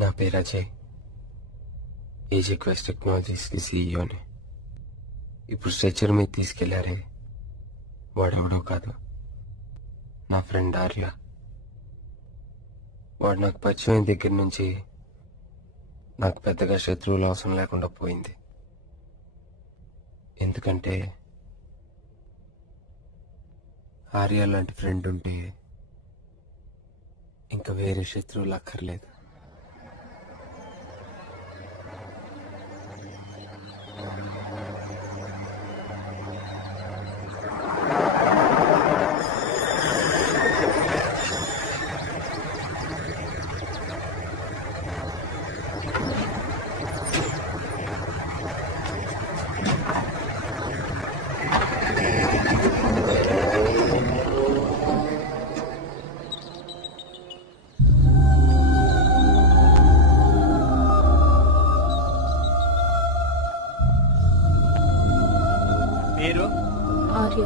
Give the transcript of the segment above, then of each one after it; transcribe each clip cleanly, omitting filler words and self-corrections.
నా పేరు Ajay, AG quest టెక్నాలజీస్కి సీఈఓని. ఇప్పుడు స్ట్రెచర్ మీద తీసుకెళ్లారే వాడెవడో కాదు, నా ఫ్రెండ్ ఆర్య. వాడు నాకు పరిచయం దగ్గర నుంచి నాకు పెద్దగా శత్రువులు అవసరం లేకుండా పోయింది. ఎందుకంటే ఆర్య లాంటి ఫ్రెండ్ ఉంటే ఇంకా వేరే శత్రువులు అక్కర్లేదు. పేరు ఆర్య.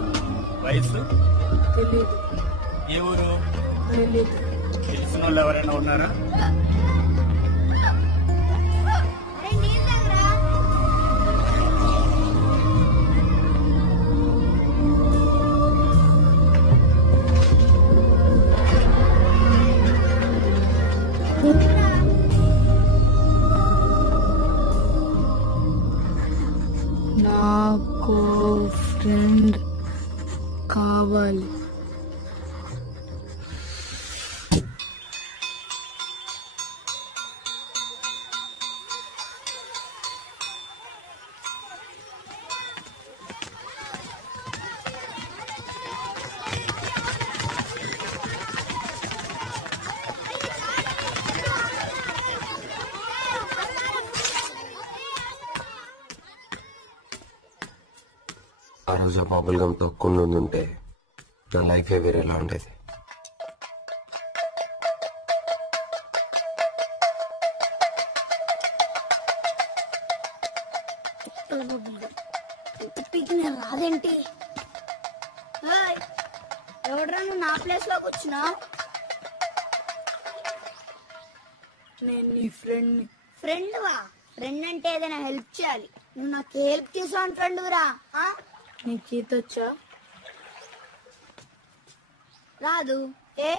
వయసు తెలీదు. ఏ ఊరు తెలీదు. తెలిసిన వాళ్ళు ఎవరైనా ఉన్నారా? నాకు ఫ్రెండ్ కావాలి. ఆ రోజు ఆ బబుల్ గమ్ తొక్కుండా ఉంటే నా లైఫే వేరేలా ఉండేది. రాదేంటి? ఎవడరా నువ్వు నా ప్లేస్ లోకి వచ్చినా? నేను నీ ఫ్రెండ్. ఫ్రెండ్ వా? ఫ్రెండ్ అంటే ఏదైనా హెల్ప్ చేయాలి. నువ్వు నాకు హెల్ప్ చేసావు ఫ్రెండ్ రా. నీకు ఈత వచ్చా? రాదు. ఏ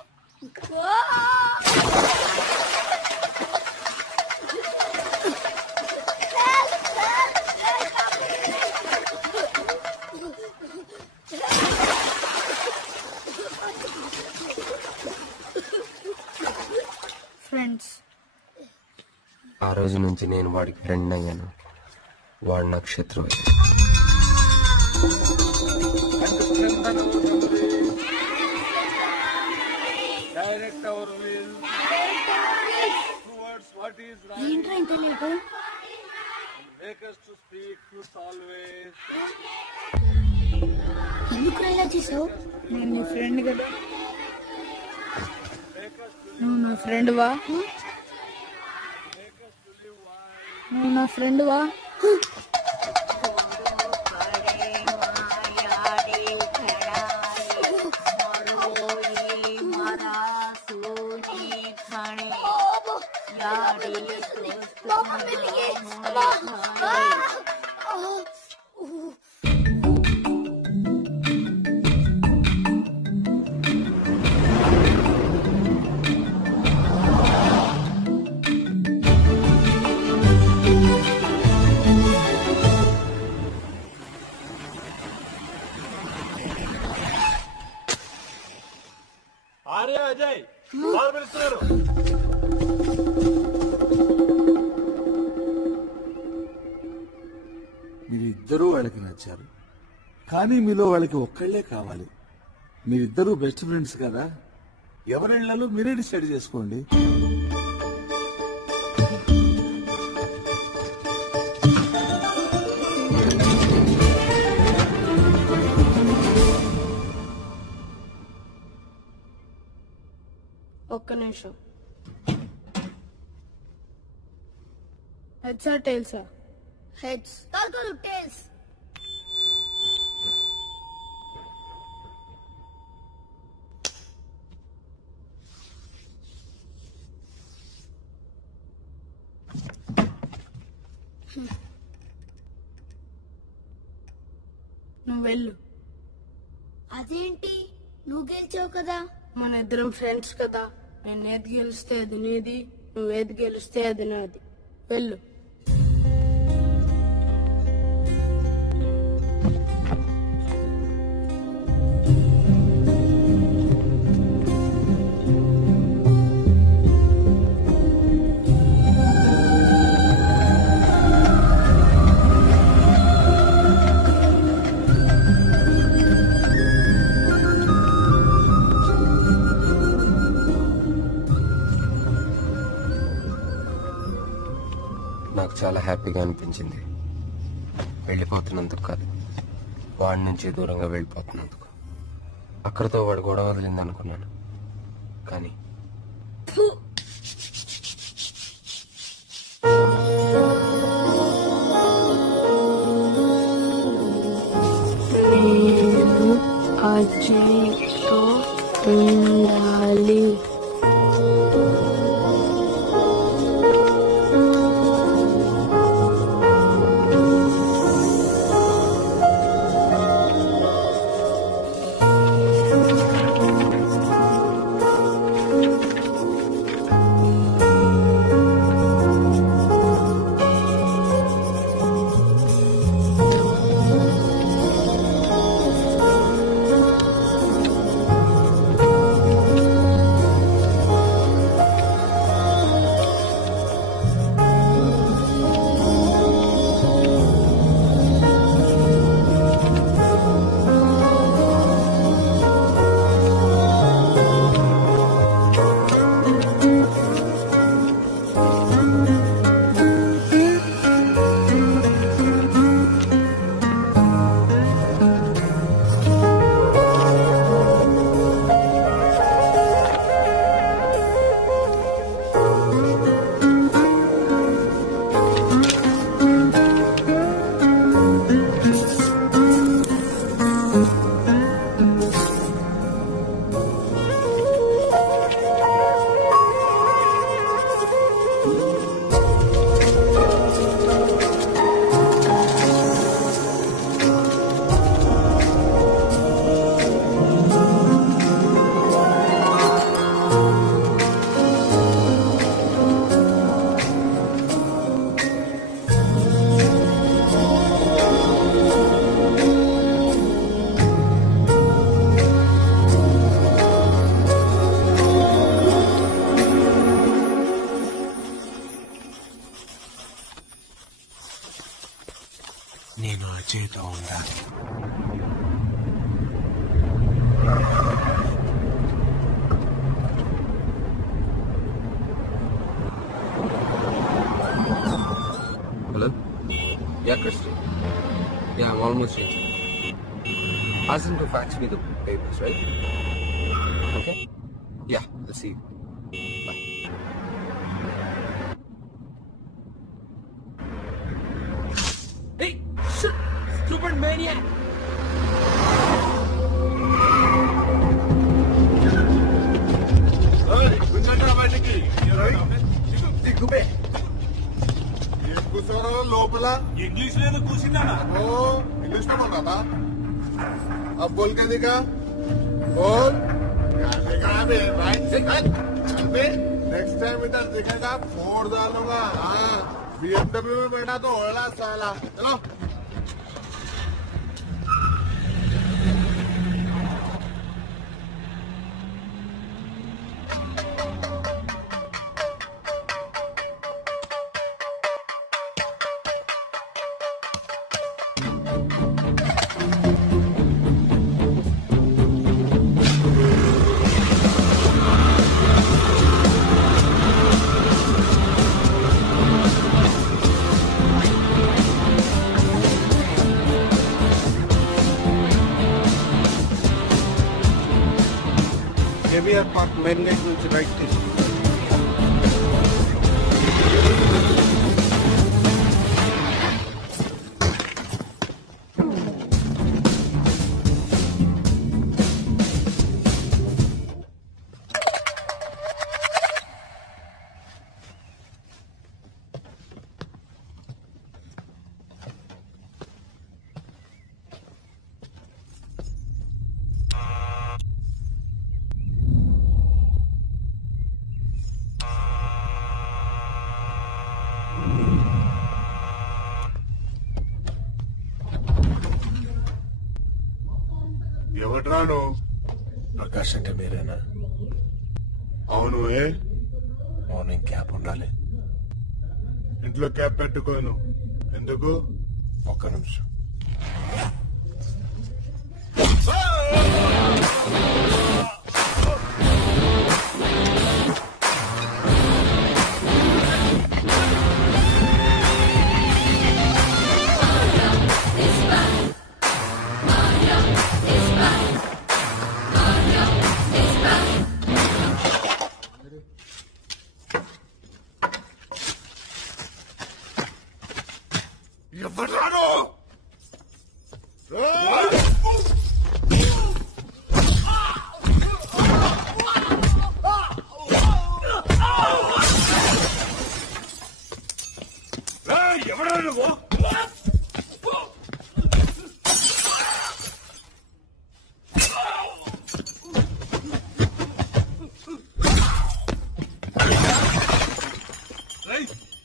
ఫ్రెండ్స్. ఆ రోజు నుంచి నేను వాడికి ఫ్రెండ్ అయ్యాను, వాడు నాకు శత్రువు అయ్యాడు. Direct our will towards what is right. ఏంట్రా ఇంత late? Make us to speak truth always. ఎందుకు ఇలా చేసావు? నేను నీ ఫ్రెండ్ కదా. నువ్వు నా ఫ్రెండ్ వా? నువ్వు నా ఫ్రెండ్ వా? ఆర్య అజయ్ వాళ్ళు పిలుస్తున్నారు. మీరిద్దరూ వాళ్ళకి నచ్చారు, కానీ మీలో వాళ్ళకి ఒక్కళ్లే కావాలి. మీరిద్దరూ బెస్ట్ ఫ్రెండ్స్ కదా, ఎవరిళ్లలో మీరే డిసైడ్ చేసుకోండి. ఒక్క నిమిషం. హెడ్సా టైల్సా? హెడ్స్. కాదు టైల్స్. నువ్వు వెళ్ళు. అదేంటి, నువ్వు గెలిచావు కదా. మన ఇద్దరం ఫ్రెండ్స్ కదా. నేను ఏది గెలిస్తే అది నీది, నువ్వేది గెలిస్తే అది నాది. వెళ్ళు. నాకు చాలా హ్యాపీగా అనిపించింది. వెళ్ళిపోతున్నందుకు కాదు, వాడి నుంచి దూరంగా వెళ్ళిపోతున్నందుకు. అక్కడితో వాడు గొడవ వదిలింది అనుకున్నాను, కానీ నేను అజయ్తో ఉండాలి. నేను అజయ్తో ఉండాలి. hello? Yeah, Christy. Yeah, I'm almost reaching. Ask him to fax me the papers, right? Okay? Yeah, let's see you. Bye. Hey! Shit! Stupid maniac! లోపల ఇంగ్లీష్ లేదు కూర్చున్నా ఇంగ్లీష్ में बोल रहा था अब बोल के दिखा बोल नेक्स्ट टाइम इधर दिखेगा फोड़ डालूंगा BMW में बैठा तो ओला साला चलो కేవీఆర్ పార్క్ మెయిన్ గేట్ నుంచి రైట్ తీసుకో ఎవడ్రాను? ప్రకాష్ అంటే మీరేనా? అవును. మార్నింగ్ క్యాప్ ఉండాలి. ఇంట్లో క్యాప్ పెట్టుకోను. ఎందుకు? ఒక్క నిమిషం. ఎవడ్రాను? ఎవడా నువ్వు?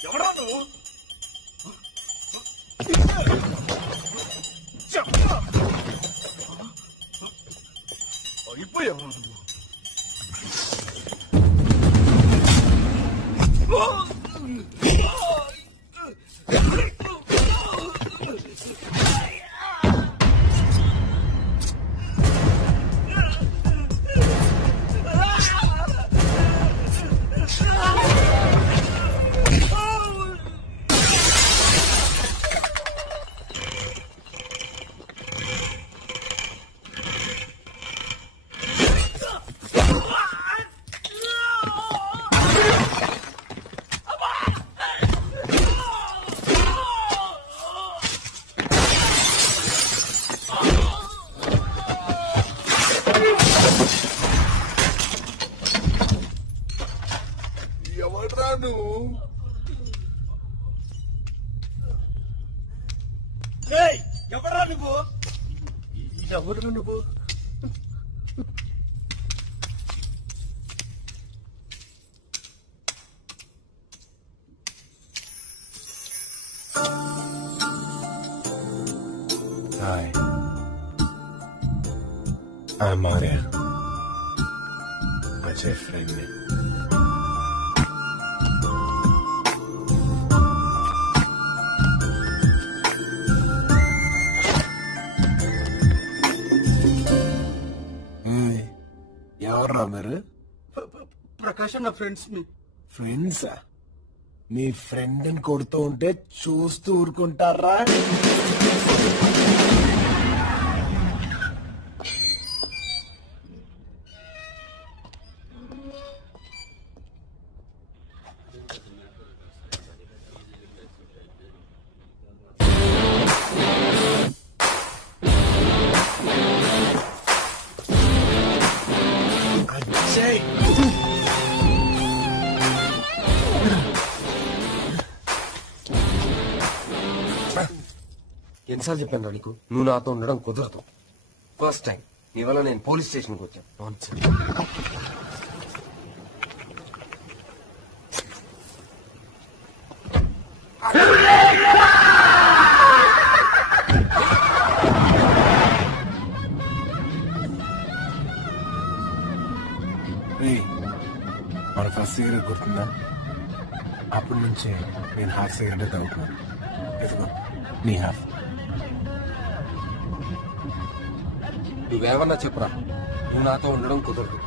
ఎవడా నువ్వు? అయిపోయావు నువ్వు. ఎవడ్రా నువ్వు? ఎవడ్రా నువ్వు? ఎవడ్రా నువ్వు? Hi. I'm Arya. Ajay friend ne. ఎవర్రా మీరు? ప్రకాష్ నా ఫ్రెండ్స్ ఫ్రెండ్సా? మీ ఫ్రెండ్ ని కొడుతూ ఉంటే చూస్తూ ఊరుకుంటారా? ఎన్నిసార్లు చెప్పాను రా నీకు, నువ్వు నాతో ఉండడం కుదరదు. ఫస్ట్ టైం నీ వల్ల నేను పోలీస్ స్టేషన్కి వచ్చాను. మన ఫస్ట్ సిగరెట్ గుర్తుందా? అప్పటి నుంచి నేను హాఫ్ సిగరెట్ తాగుతున్నాను. ఇదిగో నీ హాఫ్. నువ్వేమన్నా చెప్పురా, నువ్వు నాతో ఉండడం కుదరదు.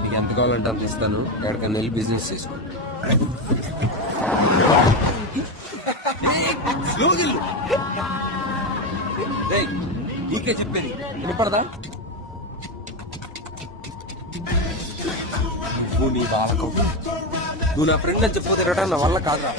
నీకు ఎంత కావాలంటే అంత ఇస్తాను, ఎక్కడికన్నా వెళ్ళి బిజినెస్ చేసుకో. నీకే చెప్పేది వినపడదా? నువ్వు నీ బాలకం, నువ్వు నా ఫ్రెండ్ అని చెప్పు తిరగటం నా వల్ల కాదురా.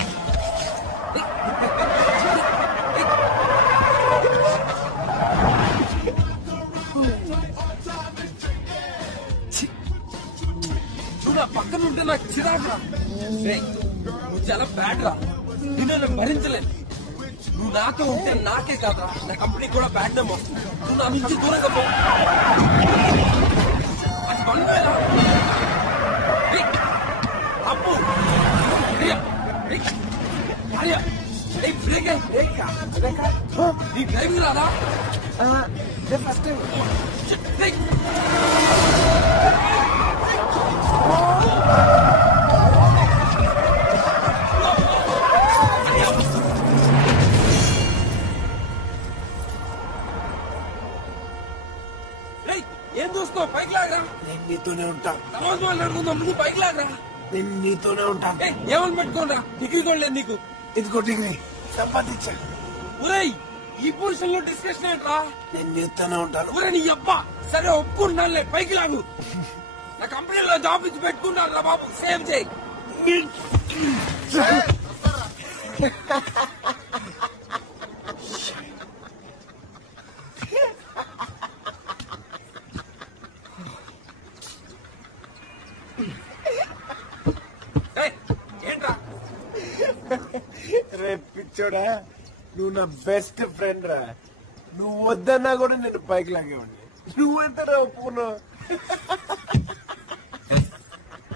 నువ్వు నా పక్కన ఉంటే నాకు చిరాకురా. నువ్వు చాలా బ్యాడ్ రా, నేను భరించలేదు. నువ్వు నాతో ఉంటే నాకే కాదురా, నా కంపెనీ కూడా బ్యాడ్ నేమ్ వస్తుంది. నువ్వు నా నుంచి దూరంగా పో. అది పనిపోయేలా అప్పు నీ డ్రైవింగ్ రాదా? First time. ఏం చూస్తావు? పైకి లాగరా. నేను నీతోనే ఉంటా. నువ్వు పైకి లాగరా. నేను నీతోనే ఉంటా. ఏమని పెట్టుకోరా? డిగ్రీ కూడా లేదు నీకు. ఇదిగో డిగ్రీ సంపాదించా. ఒరేయ్, ఈ పొజిషన్ లో డిస్కషన్ ఏంట్రా? నేను నీతోనే ఉంటాను. ఒరే నీ అబ్బా. సరే ఒప్పుకుంటున్నానులే, పైకి లాగు. నా కంపెనీలో జాబ్ ఇచ్చి పెట్టుకుంటాను రా బాబు. సేవ్ చేయి. రే పిచ్చోడా, నువ్వు నా బెస్ట్ ఫ్రెండ్ రా. నువ్వు వద్దన్నా కూడా నేను పైకి లాగేవాడిని. నువ్వెంత రా ఒప్పుకున్నావు?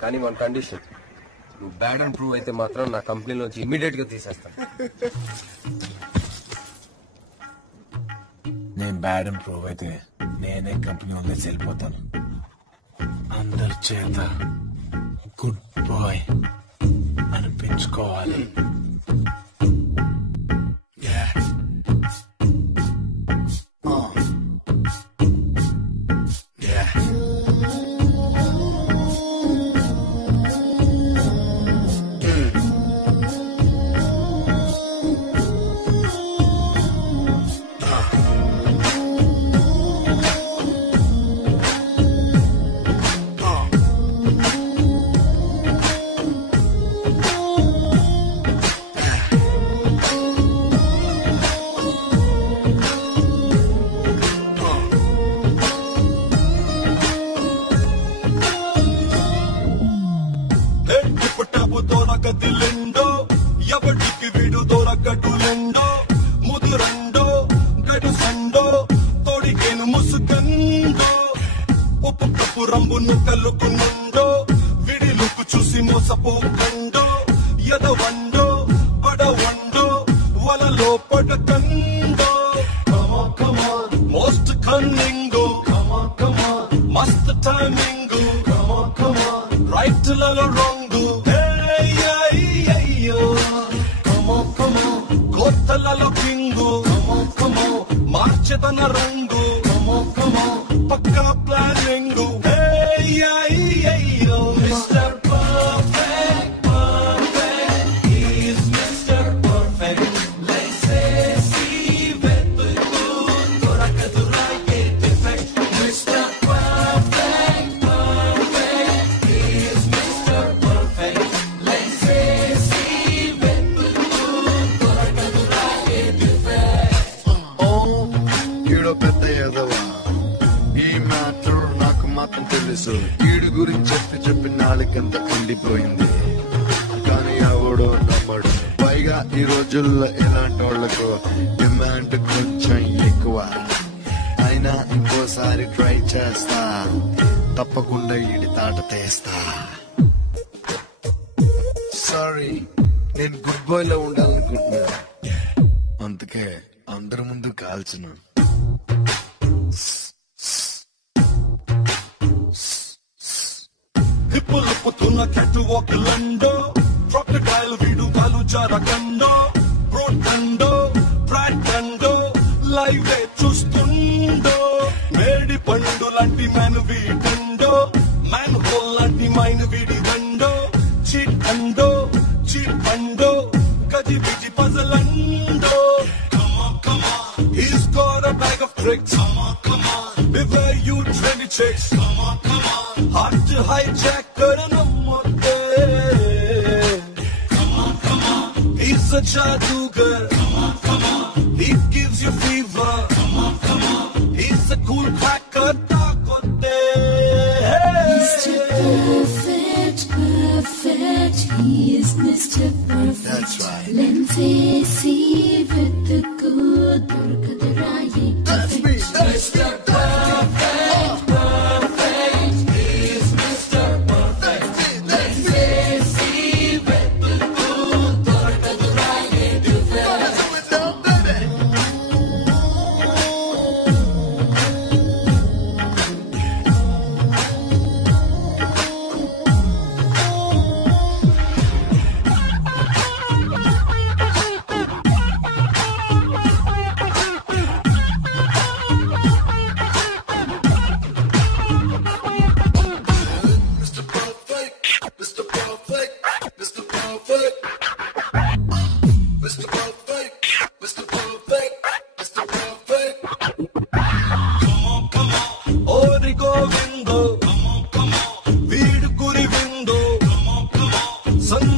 కానీ మన కండిషన్, నువ్వు బ్యాడ్ అండ్ ప్రూవ్ అయితే మాత్రం నా కంపెనీలోంచి ఇమీడియట్ గా తీసేస్తాను. నేను బ్యాడ్ అండ్ ప్రూవ్ అయితే నేనే కంపెనీ వదిలేసి వెళ్ళిపోతాను. అందరి చేత గుడ్ బాయ్ అనిపించుకోవాలి. రంబును కలుకునుండో విడిలుకు చూసి మోసపోకండో ఎదవండో పడవండో వలలో పడకండో. మోస్ట్ కన్నింగు మస్త్ టైమింగు రైట్ లలో రాంగు కోతలలో కింగు మార్చెదన రంగు పక్కా planning. Mr. Perfect, perfect, he is Mr. Perfect. Laissez-y vetuku, dorakaduraye defect. Mr. Perfect, perfect, he is Mr. Perfect. Laissez-y vetuku, dorakaduraye defect. ఈడో పెద్ద ఎదవా, ఈ matter నాకు మాత్రం తెలుసు. ఈడు గురించి చెప్పి నాలుగంత ఎండిపోయింది, కానీ ఎవడో నమ్మడు. పైగా ఈ రోజుల్లో ఇలాంటి వాళ్లకు డిమాండ్ కొంచెం ఎక్కువ. అయినా ఇంకోసారి ట్రై చేస్తా, తప్పకుండా ఈడి తాట తీస్తా. సారీ, నేను గుడ్ బాయ్ లో ఉండాలనుకుంటున్నా, అందుకే అందరి ముందు కాల్చును. హిప్పులుపుతున్న క్యాట్ వాక్ లండో క్రొకడైల్ వీడు కాలు జారకండో బ్రోటండో ప్రాటండో లైవ్ చూస్తుండో మేడి పండు లాంటి మ్యాన్ వీడండో మ్యాన్ హోల్ లాంటి మైన్ వీడి దండో చీట్ అండో చీట్ పండో గజి బిజి పజలండో. Come on, he's got a bag of tricks. Come on, beware you trendy chicks. Come on, hard to hijack karna motte. Come on, he's a jadugar. Come on, he gives you fever. Come on, he's a cool cracker takote. Mr. Perfect, perfect, he is Mr. Perfect. That's right. Laissez-y vetuku, dorakaduraye defect. That's me. Mr. Perfect, perfect, he is Mr. Perfect. Laissez-y vetuku, dorakaduraye defect.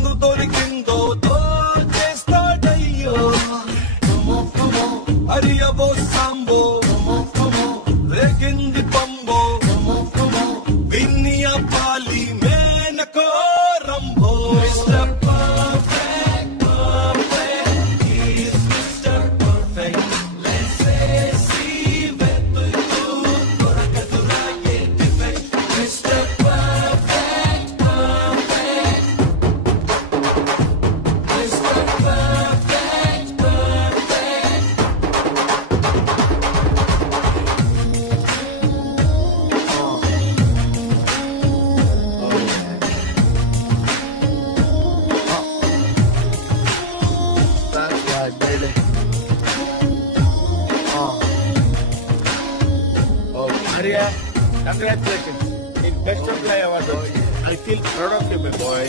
మందు దొరికిందో దోచేస్తాడయ్యో అరియబో సాంబో రేగింది పంబో విన్నియ పాలి మేనకో రంభో mister perfect perfect is mister perfect let's see వెతుకు దొరకదురా ఏ defect mister perfect perfect mister perfect perfect That's right, baby. Oh, Arya, congratulations. In Best Employee Award, I feel proud of you, my boy.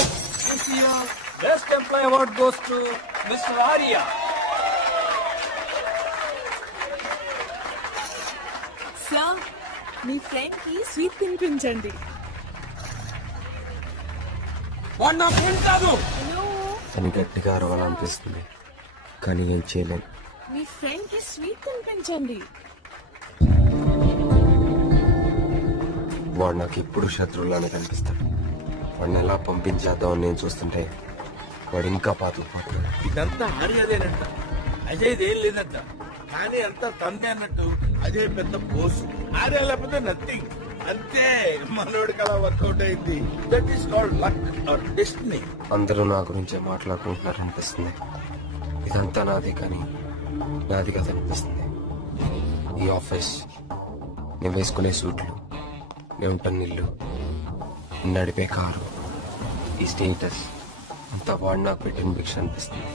This year, Best Employee Award goes to Mr. Arya. Sir me friend కి sweet తినిపించండి. వాడు నా friend కాదు. అని గట్టిగా అరవాలనిపిస్తుంది కానీ ఏం చేయలేను. మీ friend కి స్వీట్ తినిపించండి. వాడు నాకు ఇప్పుడు శత్రువులానే కనిపిస్తాడు. వాడిని ఎలా పంపించేద్దామని నేను చూస్తుంటే వాడు ఇంకా పాతుకుపోతాడు. ఇదంతా ఆర్యదేనంట, అజయ్ది ఏం లేదంట. కానీ అంతా తందే అన్నట్టు అజయ్ పెద్ద పోసు, ఆర్య లేకపోతే నథింగ్. అంతే, మనోడికి అలా వర్కౌట్ అయింది. That is called luck or destiny. అందరూ నా గురించే మాట్లాడుకుంటున్నారు అనిపిస్తుంది. ఇదంతా నాది కానీ నాది కాదనిపిస్తుంది. ఈ ఆఫీస్, నేను వేసుకునే సూట్లు, నేను ఉంటున్న ఇల్లు, నడిపే కారు, ఈ స్టేటస్ అంతా వాడు నాకు పెట్టిన భిక్ష అనిపిస్తుంది.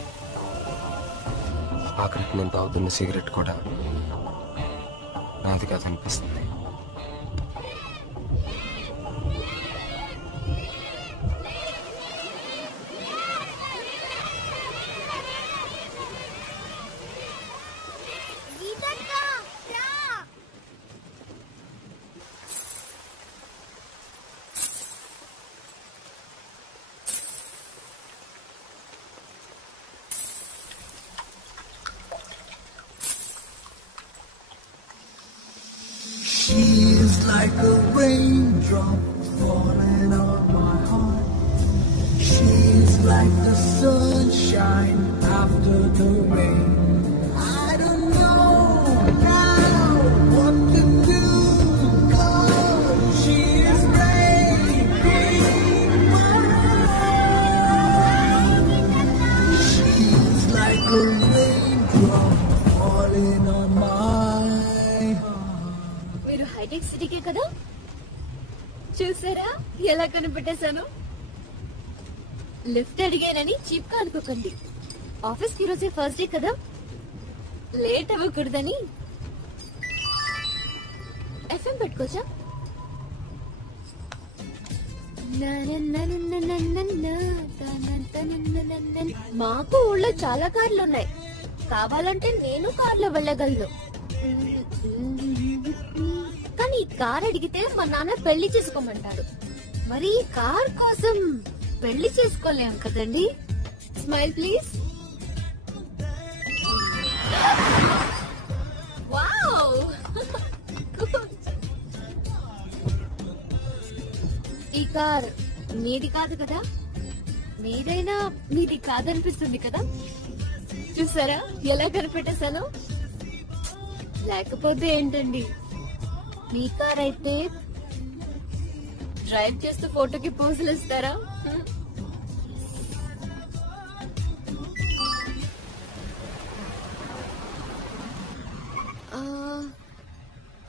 ఆఖరికి నేను తాగుతున్న సిగరెట్ కూడా నాది కాదనిపిస్తుంది. She's like a raindrop falling on my heart. She's like the sunshine after the rain. I don't know now what to do, 'cause she is breaking my heart. She's like a raindrop falling on my heart. మీరు hitech సిటీకే కదా? చూసారా ఎలా కనిపెట్టేశాను? Lift అడిగానని cheap గా అనుకోకండి. Office కి రోజే first day కదా, లేట్ అవ్వకూడదని ఎఫ్ఎం పెట్టుకోవచ్చా? మాకు ఊళ్ళో చాలా కార్లు ఉన్నాయి. కావాలంటే నేను కార్లో వెళ్ళగలను. కానీ ఈ కార్ అడిగితే మా నాన్న పెళ్లి చేసుకోమంటాడు. మరి ఈ కార్ కోసం పెళ్లి చేసుకోలేం కదండి. Smile please. వావ్, ఈ కార్ మీది కాదు కదా? మీదైనా మీది కాదనిపిస్తుంది కదా? చూసారా ఎలా కనిపెట్టేశాను? లేకపోతే ఏంటండి, మీ కార్ అయితే డ్రైవ్ చేస్తూ ఫోటోకి పోజులు ఇస్తారా?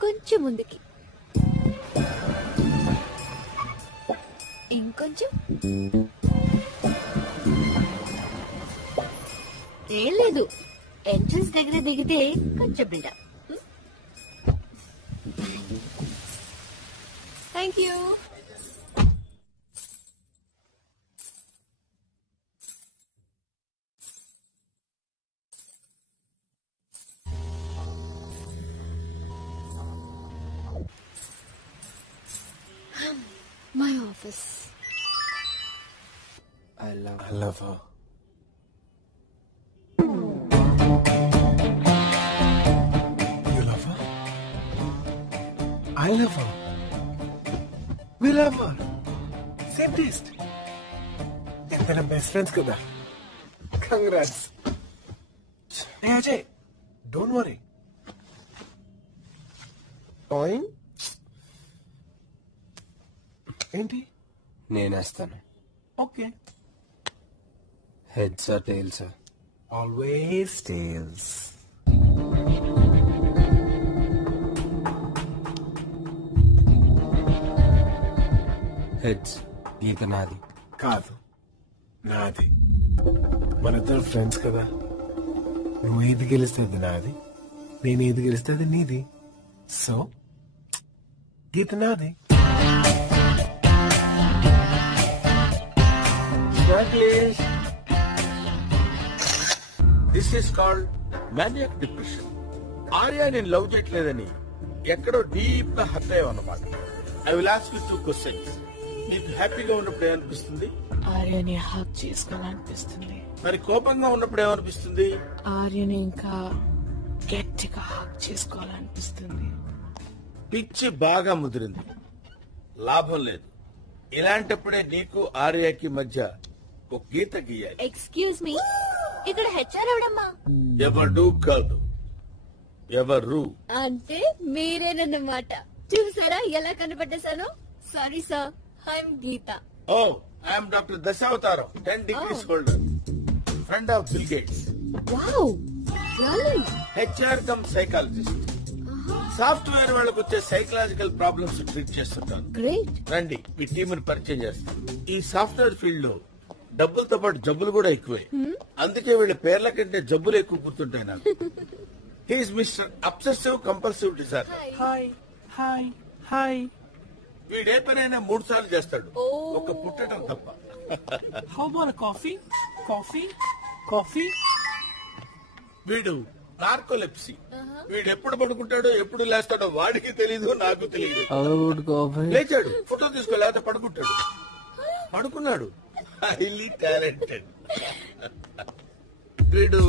కొంచెం ముందుకి, ఇంకొంచెం. ఏం లేదు, ఎంట్రన్స్ దగ్గర దిగితే కొంచెం buildup. Thank you. My office. I love I love her. You love her? I love her. We love her. Same taste. We're best friends kada. Congrats. Hey Ajay, don't worry. Coin? ఏంటి? నేనేస్తాను. Okay. Heads or tails? Always tails. Heads. గీత నాది. కాదు, నాది. మనిద్దరు friends కదా. నువ్వు ఏది గెలిస్తే అది నాది, నేను ఏది గెలిస్తే అది నీది. సో గీత నాది. This is called maniac depression. Arya నేను లవ్ చేయట్లేదని ఎక్కడో డీప్ గా హర్ట్ అయ్యావన్నమాట. I will ask you 2 questions. నీకు హ్యాపీగా ఉన్నప్పుడు ఏమనిపిస్తుంది? ఆర్యని హక్ చేసుకోవాలనిపిస్తుంది. మరి కోపంగా ఉన్నప్పుడు ఏమనిపిస్తుంది? ఆర్యని ఇంకా గట్టిగా హక్ చేసుకోవాలనిపిస్తుంది. పిచ్చి బాగా ముదిరింది, లాభం లేదు. ఇలాంటప్పుడే నీకు ఆర్యకి మధ్య ఒక గీత గీయాలి. ఎక్స్క్యూజ్ మీ, ఇక్కడ హెచ్ఆర్ ఎవడమ్మా? ఎవరు కాదు, ఎవరు అంటే మీరేనన్నమాట. చూసారా ఎలా కనిపెట్టేశాను? Sorry sir, I'm Geetha. Oh, I'm doctor Dasavataram, 10 degrees holder, friend of Bill Gates. Wow, really? HR come psychologist. Software వాళ్ళకు వచ్చే సైకలాజికల్ ప్రాబ్లమ్స్ ట్రీట్ చేస్తుంటాను. గ్రేట్. రండి, మీ టీంని పరిచయం చేస్తాను. ఈ సాఫ్ట్వేర్ ఫీల్డ్ లో డబ్బులతో పాటు జబ్బులు కూడా ఎక్కువే. అందుకే వీళ్ళ పేర్ల కంటే జబ్బులు ఎక్కువ గుర్తుంటాయి నాకు. He's mister obsessive compulsive disorder. Hi hi hi. వీడే పనైనా 3 సార్లు చేస్తాడు, ఒక పుట్టడం తప్ప. How about coffee? Coffee coffee. వీడు నార్కోలెప్సీ. వీడు ఎప్పుడు పడుకుంటాడో ఎప్పుడు లేస్తాడో వాడికి తెలీదు, నాకు తెలీదు. లేచాడు, ఫోటో తీసుకో, లేకపోతే పడుకుంటాడు. పడుకున్నాడు. Highly talented. వీడు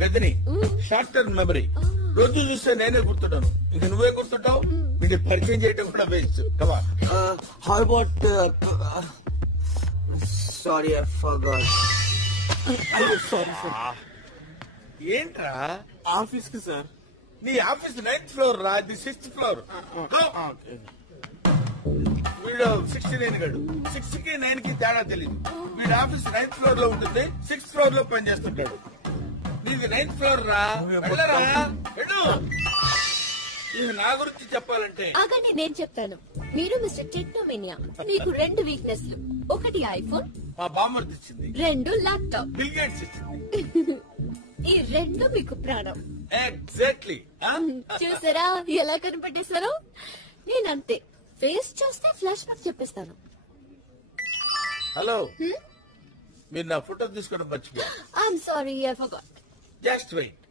గదిని, షార్ట్ టర్మ్ మెమరీ. రోజు చూస్తే నేనే గుర్తుంటాను, ఇంక నువ్వే గుర్తుంటావు. వీడిని పరిచయం చేయటం కూడా waste. Comma. How about... Sorry, I forgot. ఏంట్రా? ఆఫీస్ కి సార్. నీ ఆఫీస్ 9th ఫ్లోర్ రా, అది 6th ఫ్లోర్. వీడు 69 గడు. 6 కి 9 కి తేడా తెలియదు. వీడి ఆఫీస్ 9th ఫ్లోర్ లో ఉంటుంది, 6th ఫ్లోర్ లో పనిచేస్తుంటాడు. నీది 9th ఫ్లోర్ రా, వెళ్ళరా, వెళ్ళు. ఇది నా గురించి చెప్పాలంటే ఆగండి, నేను చెప్తాను. మీరు మిస్టర్ టెక్నోమేనియా. మీకు 2 వీక్నెస్లు. 1 ఐఫోన్, మా బామ్మర్ది ఇచ్చింది. 2 ల్యాప్టాప్. బిల్ గేట్స్ ఇచ్చింది. ఈ 2 మీకు ప్రాణం. ఎగ్జాక్ట్లీ. చూసారా ఎలా కనిపెట్టేశారో? నేనంతే, ఫేస్ చూస్తే ఫ్లాష్ బ్యాక్ చెప్పేస్తాను. హలో, మీరు నా ఫోటో తీసుకోవడం మర్చిపోయారు. I'm sorry, I forgot. Just wait.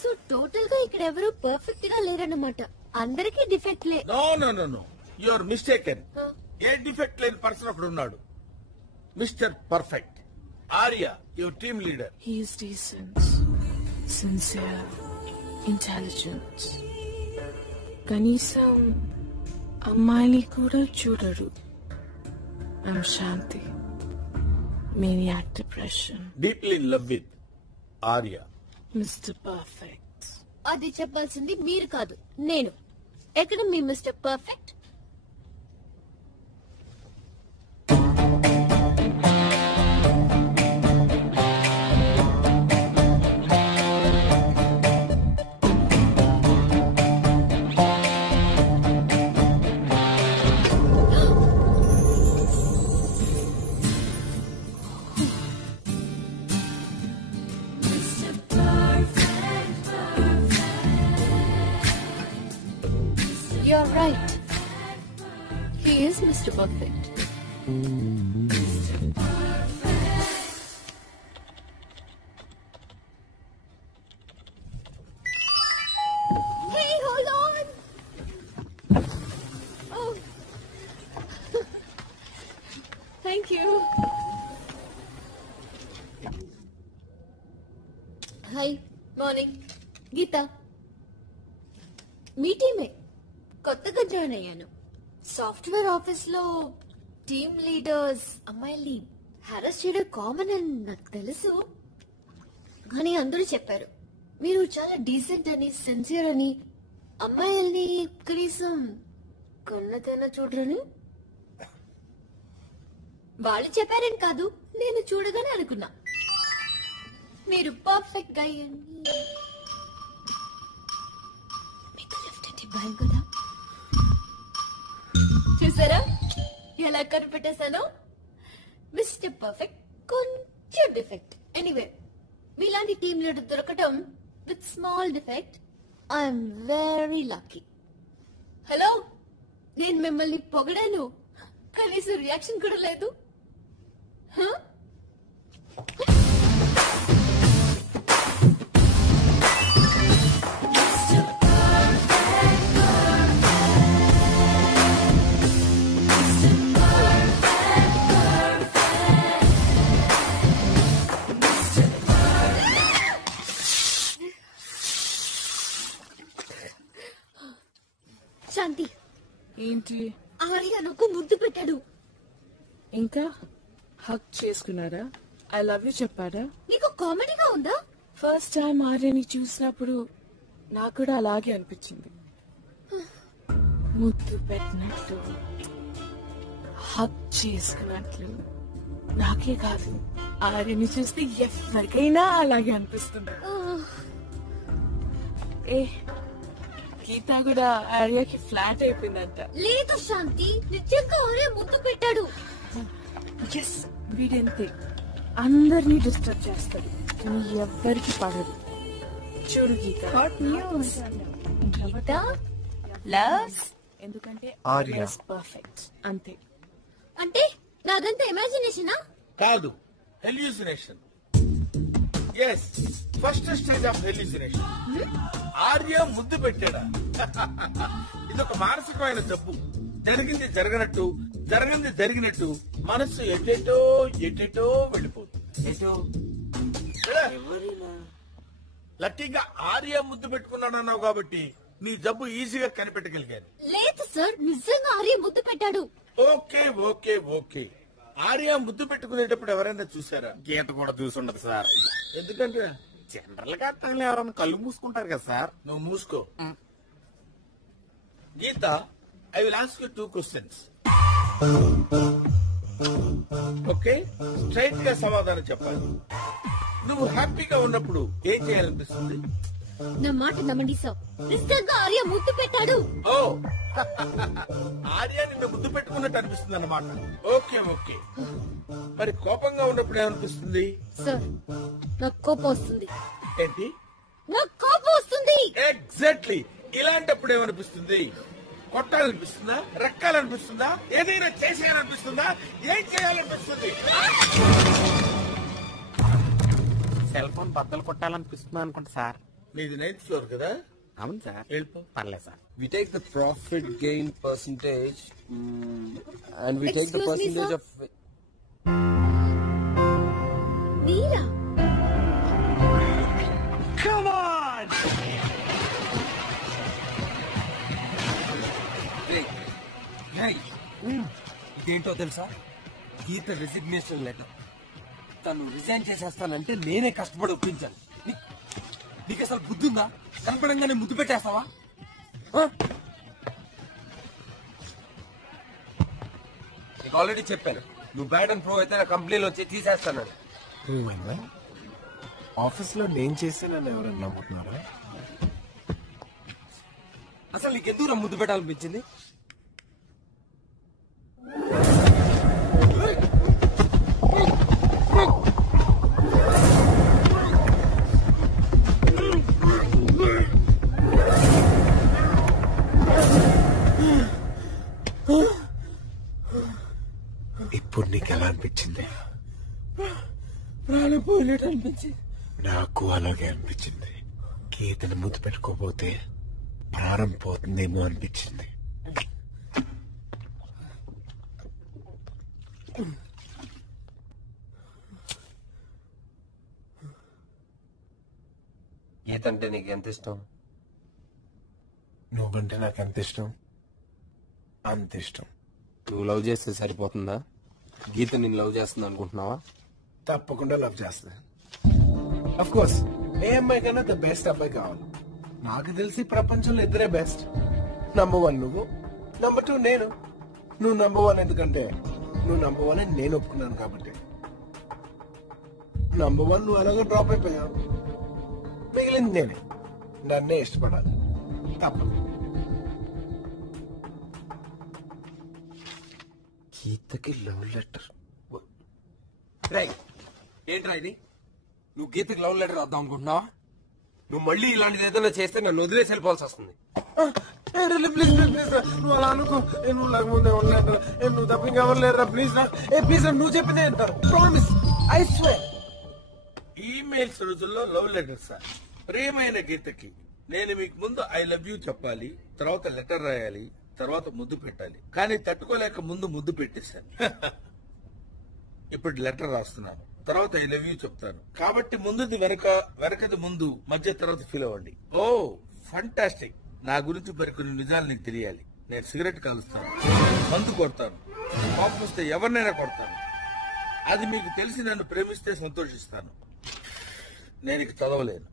So total గా ఇక్కడ ఎవరు పర్ఫెక్ట్ గా లేరన్నమాట. అందరికీ డిఫెక్ట్లే. No no no no, you are mistaken. ఏ డిఫెక్ట్ లేని పర్సన్ అక్కడ ఉన్నాడు, mister perfect. Arya, your team leader. He is decent, sincere, intelligent. కనీసం అమ్మాయిని కూడా చూడరు. I'm Shanti, maniac depression. Deeply in love with Arya. Mr. Perfect. అది చెప్పాల్సింది మీరు కాదు, నేను. ఎక్కడ మీ mister perfect? You're right. He is Mr. Perfect. Hey, hold on. You. Hi, morning. Geetha మీ టీమే. కొత్తగా జాయిన్ అయ్యాను. సాఫ్ట్వేర్ ఆఫీస్ లో టీమ్ లీడర్స్ అమ్మాయిల్ని హారస్ చేయడం కామన్ అని నాకు తెలుసు. కానీ అందరూ చెప్పారు మీరు చాలా డీసెంట్ అని, సిన్సియర్ అని, అమ్మాయిల్ని కనీసం కన్నతైనా చూడరని. వాళ్ళు చెప్పారని కాదు, నేను చూడగానే అనుకున్నా మీరు పర్ఫెక్ట్ గై అని. మీకు లిఫ్ట్ అంటే భయం కదా. చూసారా ఎలా కనిపెట్టేశాను? మిస్టర్ పర్ఫెక్ట్, కొంచెం డిఫెక్ట్. ఎనీవే, మీలాంటి టీమ్ లీడర్ దొరకటం with small defect I'm very lucky. Hello, నేను మిమ్మల్ని పొగడాను, కనీసం రియాక్షన్ కూడా లేదు. శాంతి, ఏంటి? ఆర్య నాకు ముద్దు పెట్టాడు. ఇంకా హక్ చేసుకున్నారా? ఐ లవ్ యూ చెప్పారా? నీకు కామెడీగా ఉందా? ఫస్ట్ టైం ఆర్యని చూసినప్పుడు నాకు కూడా అలాగే అనిపించింది. ముద్దు పెట్టినట్లు, హక్ చేసుకున్నట్లు. నాకే కాదు, ఆర్యని చూస్తే ఎవరికైనా అలాగే అనిపిస్తుంది. ఏ గీత కూడా ఆర్యకి ఫ్లాట్ అయిపోయిందంట. లేదు శాంతి, నిజంగా ఆర్య ముద్దు పెట్టాడు. ఎస్, వీడంతే, అందరినీ డిస్టర్బ్ చేస్తాడు, కానీ ఎవ్వరికి పడదు. చూడు గీత, గీత లవ్స్ ఎందుకంటే ఆర్య పర్ఫెక్ట్ అంతే. అంటే నాదంతా ఇమాజినేషనా? కాదు, hallucination. Yes, first stage of hallucination. Arya ముద్దు పెట్టాడా? ఇదొక మానసికమైన జబ్బు. జరిగింది జరగనట్టు, జరగంది జరిగినట్టు మనస్సు ఎటేటో ఎటేటో వెళ్ళిపోతుంది. లక్కీగా ఆర్య ముద్దు పెట్టుకున్నాడన్నావు కాబట్టి నీ జబ్బు ఈజీగా కనిపెట్టగలిగాను. లేదు సార్, నిజంగా ఆర్య ముద్దు పెట్టాడు. Okay okay okay. ఆర్య ముద్దు పెట్టుకునేటప్పుడు ఎవరైనా చూసారా? గీత కూడా చూసుండదు సార్. ఎందుకంటే జనరల్ గా తనలో ఎవరైనా కళ్ళు మూసుకుంటారు కదా సార్. నువ్వు మూసుకో. Geetha, I will ask you 2 questions. Okay, straight గా సమాధానం చెప్పాలి. నువ్వు హ్యాపీగా ఉన్నప్పుడు ఏం చేయాలనిపిస్తుంది? నా మాట నమ్మండి సార్, నిజంగా ఆర్య ముద్దు పెట్టాడు. ఓ, ఆర్య నిన్ను ముద్దు పెట్టుకున్నట్టు అనిపిస్తుంది అన్నమాట. Okay okay. మరి కోపంగా ఉన్నప్పుడు ఏమనిపిస్తుంది? సార్, నాకు కోపం వస్తుంది. ఏంటి? నాకు కోపం వస్తుంది. ఎగ్జాక్ట్లీ. ఇలాంటప్పుడు ఏమనిపిస్తుంది? కొట్టాలనిపిస్తుందా? రెక్కాలనిపిస్తుందా? ఏదైనా చేసేయాలనిపిస్తుందా? ఏం చేయాలనిపిస్తుంది? సెల్ ఫోన్ బద్దలు కొట్టాలనిపిస్తుంది అనుకుంటా సార్. నీది 9th floor కదా? అవును సార్. వెళ్ళిపో. పర్లేదు sir. We take the profit gain percentage and we take the Excuse me, percentage sir? of... Meera? Come on! ఇదేంటో తెలుసా? గీత రెసిగ్నేషన్ లెటర్. తను రిజైన్ చేసేస్తానంటే నేనే కష్టపడి ఒప్పించాను. నీకు అసలు బుద్ధి ఉందా? కనపడంగానే ముద్దు పెట్టేస్తావా? నీకు ఆల్రెడీ చెప్పాను, నువ్వు బ్యాడ్ అండ్ ప్రో అయితే నా కంపెనీలో వచ్చి తీసేస్తానని. ఏమైందా? ఆఫీస్ లో నేను చేశానని ఎవరన్నా నమ్ముతున్నారా? అసలు నీకు ఎందుకు ముద్దు పెట్టాలనిపించింది? ఇప్పుడు నీకు ఎలా అనిపించింది? ప్రాణం పోయినట్టు అనిపించింది. నాకు అలాగే అనిపించింది. గీతను ముద్దు పెట్టుకోపోతే ప్రాణం పోతుందేమో అనిపించింది. గీత అంటే నీకు ఎంత ఇష్టం? నువ్వంటే నాకు ఎంత ఇష్టం, అంత ఇష్టం. నువ్వు లవ్ చేస్తే సరిపోతుందా? గీత నేను లవ్ చేస్తుంది అనుకుంటున్నావా? తప్పకుండా లవ్ చేస్తా. అఫ్ కోర్స్ ఏ అమ్మాయి కన్నా ద బెస్ట్ అబ్బాయి కావాలి. నాకు తెలిసి ప్రపంచంలో ఇద్దరే బెస్ట్. నంబర్ 1 నువ్వు, నంబర్ 2 నేను. నువ్వు నంబర్ 1 ఎందుకంటే నువ్వు నంబర్ 1 అని నేను ఒప్పుకున్నాను కాబట్టి. నంబర్ 1 నువ్వు అలాగే డ్రాప్ అయిపోయావు, మిగిలింది నేనే. నన్నే ఇష్టపడాలి, తప్పదు. గీతకి లవ్ లెటర్? ఏంట్రా ఇది? నువ్వు గీతకి లవ్ లెటర్ రాద్దాం అనుకుంటున్నావా? నువ్వు మళ్ళీ ఇలాంటిది ఏదైనా చేస్తే నన్ను వదిలేసి వెళ్ళిపోవాల్సి వస్తుంది. ప్లీజ్ నువ్వు అలా అనుకో. నువ్వు నాకు ముందే ఉండలేరు, నువ్వు తప్ప ఇంకెవరు లేరురా. ప్లీజ్ రా, ప్లీజ్ నువ్వు చెప్పిందే అంటారు. Promise, I swear. ఈమెయిల్స్ రోజుల్లో లవ్ లెటర్ సార్. ప్రియమైన గీతకి నేను మీకు ముందు ఐ లవ్ యూ చెప్పాలి, తర్వాత లెటర్ రాయాలి, తర్వాత ముద్దు పెట్టాలి. కానీ తట్టుకోలేక ముందు ముద్దు పెట్టేశాను. ఇప్పుడు లెటర్ రాస్తున్నాను, తర్వాత ఐ లవ్ యూ చెప్తాను. కాబట్టి ముందుది వెనక, వెనకది ముందు, మధ్య తర్వాత ఫీల్ అవ్వండి. ఓ ఫంటాస్టిక్. నా గురించి మరికొన్ని నిజాలు నీకు తెలియాలి. నేను సిగరెట్ కాలుస్తాను, మందు కొడతాను, కోపం వస్తే ఎవరినైనా కొడతాను. అది మీకు తెలిసి నన్ను ప్రేమిస్తే సంతోషిస్తాను. నేను ఇక చదవలేను.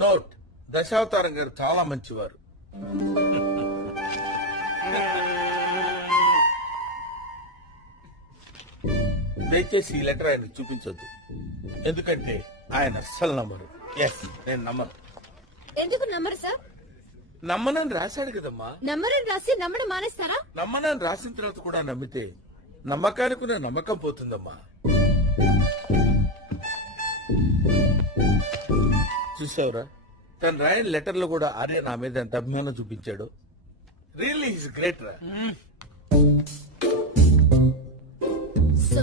నోట్, దశావతారం గారు చాలా మంచివారు. దయచేసి ఈ లెటర్ ఆయనకు చూపించొద్దు, ఎందుకంటే ఆయన అస్సలు నమ్మరు. ఎస్, నేను నమ్మను. ఎందుకు నమ్మరు సార్? నమ్మనని రాశాడు కదమ్మా. నమ్మరని రాసి నమ్మడం మానేస్తారా? నమ్మనని రాసిన తర్వాత కూడా నమ్మితే నమ్మకానికి ఉన్న నమ్మకం పోతుందమ్మా. చూసావురా, తను రాయని లెటర్ లో కూడా ఆర్య నా మీద ఎంత అభిమానం చూపించాడు. రియల్లీ ఈజ్ గ్రేట్ రా. సో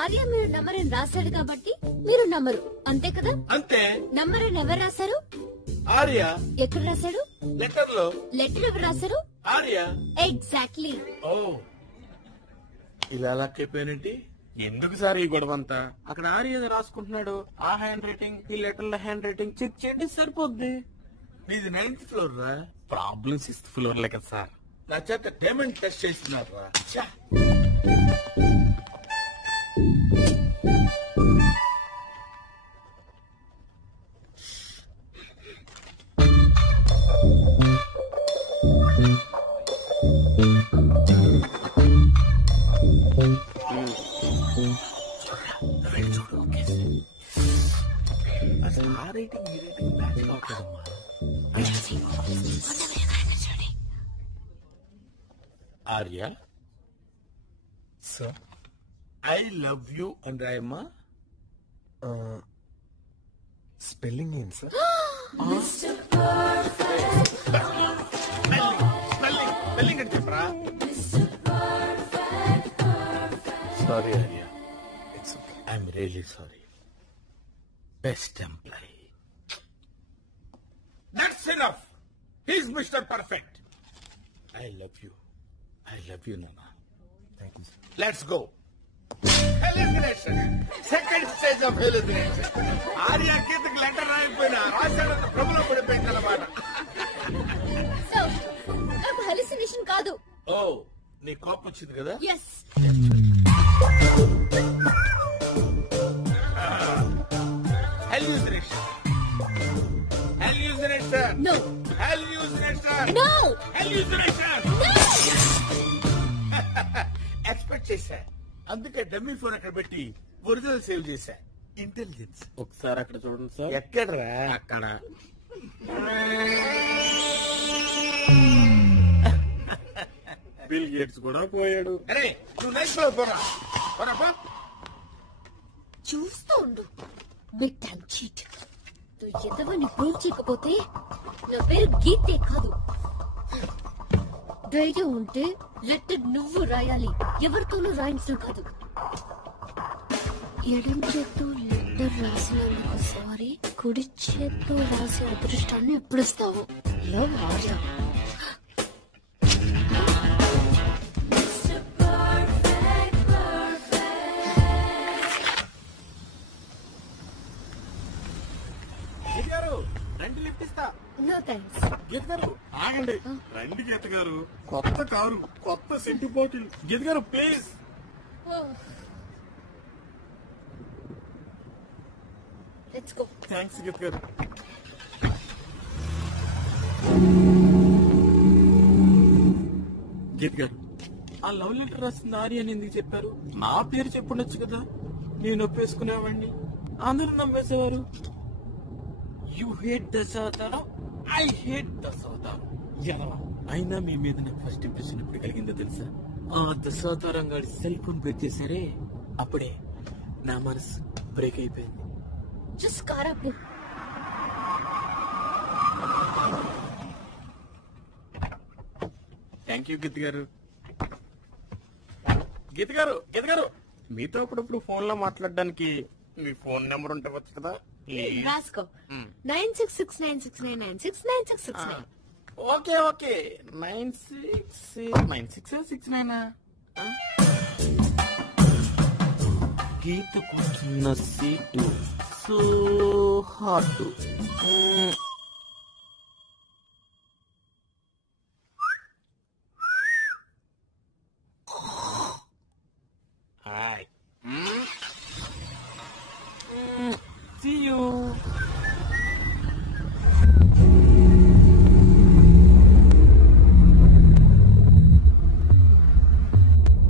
ఆర్య మీరు నమ్మరని రాశాడు కాబట్టి మీరు నమ్మరు, అంతే కదా? అంతే. నమ్మరని ఎవరు రాశారు? ఆర్య. ఎక్కడ రాశాడు? లెటర్ లో. లెటర్ ఎవరు రాశారు? ఆర్య. ఎగ్జాక్ట్లీ. ఓ, ఇలా లాక్కైపోయానంటే ఎందుకు సార్ ఈ గొడవ అంతా? అక్కడ ఆర్య రాసుకుంటున్నాడు, ఆ హ్యాండ్ రైటింగ్, ఈ లెటర్ లో హ్యాండ్ రైటింగ్ చెక్ చేయండి సరిపోద్ది. నీది 9th ఫ్లోర్ రా. ప్రాబ్లం 6th ఫ్లోర్ లే కదా సార్. నా చేత డైమండ్ టెస్ట్ చేస్తున్నారు రా. అసలు ఆ రేటింగ్ ఈ రేటింగ్ మ్యాచ్ కావట్లేదమ్మా. Arya, sir I love you అని రాయమ్మా. స్పెల్లింగ్ ఏంటి సార్? స్పెల్లింగ్ అని చెప్పరా? Sorry Arya, it's okay. I'm really sorry. Best employee. That's enough. He's mister perfect. I love you. I love you, Nana. Thank you sir. Let's go. Hallucination. Second stage of hallucination. Arya గీతకి letter రాయిపోయినా రాశాడంత ప్రభులో పడిపోయిందన్నమాట. So నాకు hallucination కాదు. ఓ, నీ కోపం వచ్చింది కదా? Yes. Hallucination. Hallucination. No. Hallucination. No. Hallucination. Expect చేశా, అందుకే డమ్మీ ఫోన్ అక్కడ పెట్టి ఒరిజినల్ సేవ్ చేశా. ఇంటెలిజెన్స్. ఒకసారి అక్కడ చూడండి సార్. ఎక్కడరా? అక్కడ. బిల్ గేట్స్ కూడా పోయాడు. అరే నువ్వు నైట్ లో పోరా. చూస్తూ ఉండు. Big time cheat. నువ్వు ఎదవని ప్రూవ్ చేయకపోతే నా పేరు గీతే కాదు. ధైర్యం ఉంటే లెటర్ నువ్వు రాయాలి, ఎవరితోనూ రాయించడం కాదు. ఎడం చేత్తో లెటర్ రాసినందుకు సారీ, కుడి చేత్తో రాసే అదృష్టాన్ని ఎప్పుడు ఇస్తావు? లవ్ ఆర్య. ఆగండి. రండి గీత గారు, కొత్త కారు, కొత్త సెంటు బాటిల్. గీత గారు please. Let's go. Thanks Geetha గారు. గీత గారు, ఆ లవ్ లెటర్ రాసింది ఆర్య అని ఎందుకు చెప్పారు? నా పేరు చెప్పుండొచ్చు కదా, నేను ఒప్పేసుకునేవాడిని, అందరూ నమ్మేసేవారు. You hate Dasavataram, I hate Dasavataram. ఎదవా. అయినా మీ మీద నాకు ఫస్ట్ ఇంప్రెషన్ ఎప్పుడు కలిగిందో తెలుసా? ఆ దశావతారం గారి సెల్ ఫోన్ బ్రేక్ చేశారే, అప్పుడే నా మనసు బ్రేక్ అయిపోయింది. జస్ట్ కారపు. థ్యాంక్ యూ గీత గారు. గీత గారు, గీత గారు, మీతో అప్పుడప్పుడు ఫోన్ లో మాట్లాడడానికి మీ ఫోన్ నెంబర్ ఉండవచ్చు కదా? రాసుకో. 966969969669. Okay okay. 9669. గీత కూర్చున్న seat so hot. Hi. See you.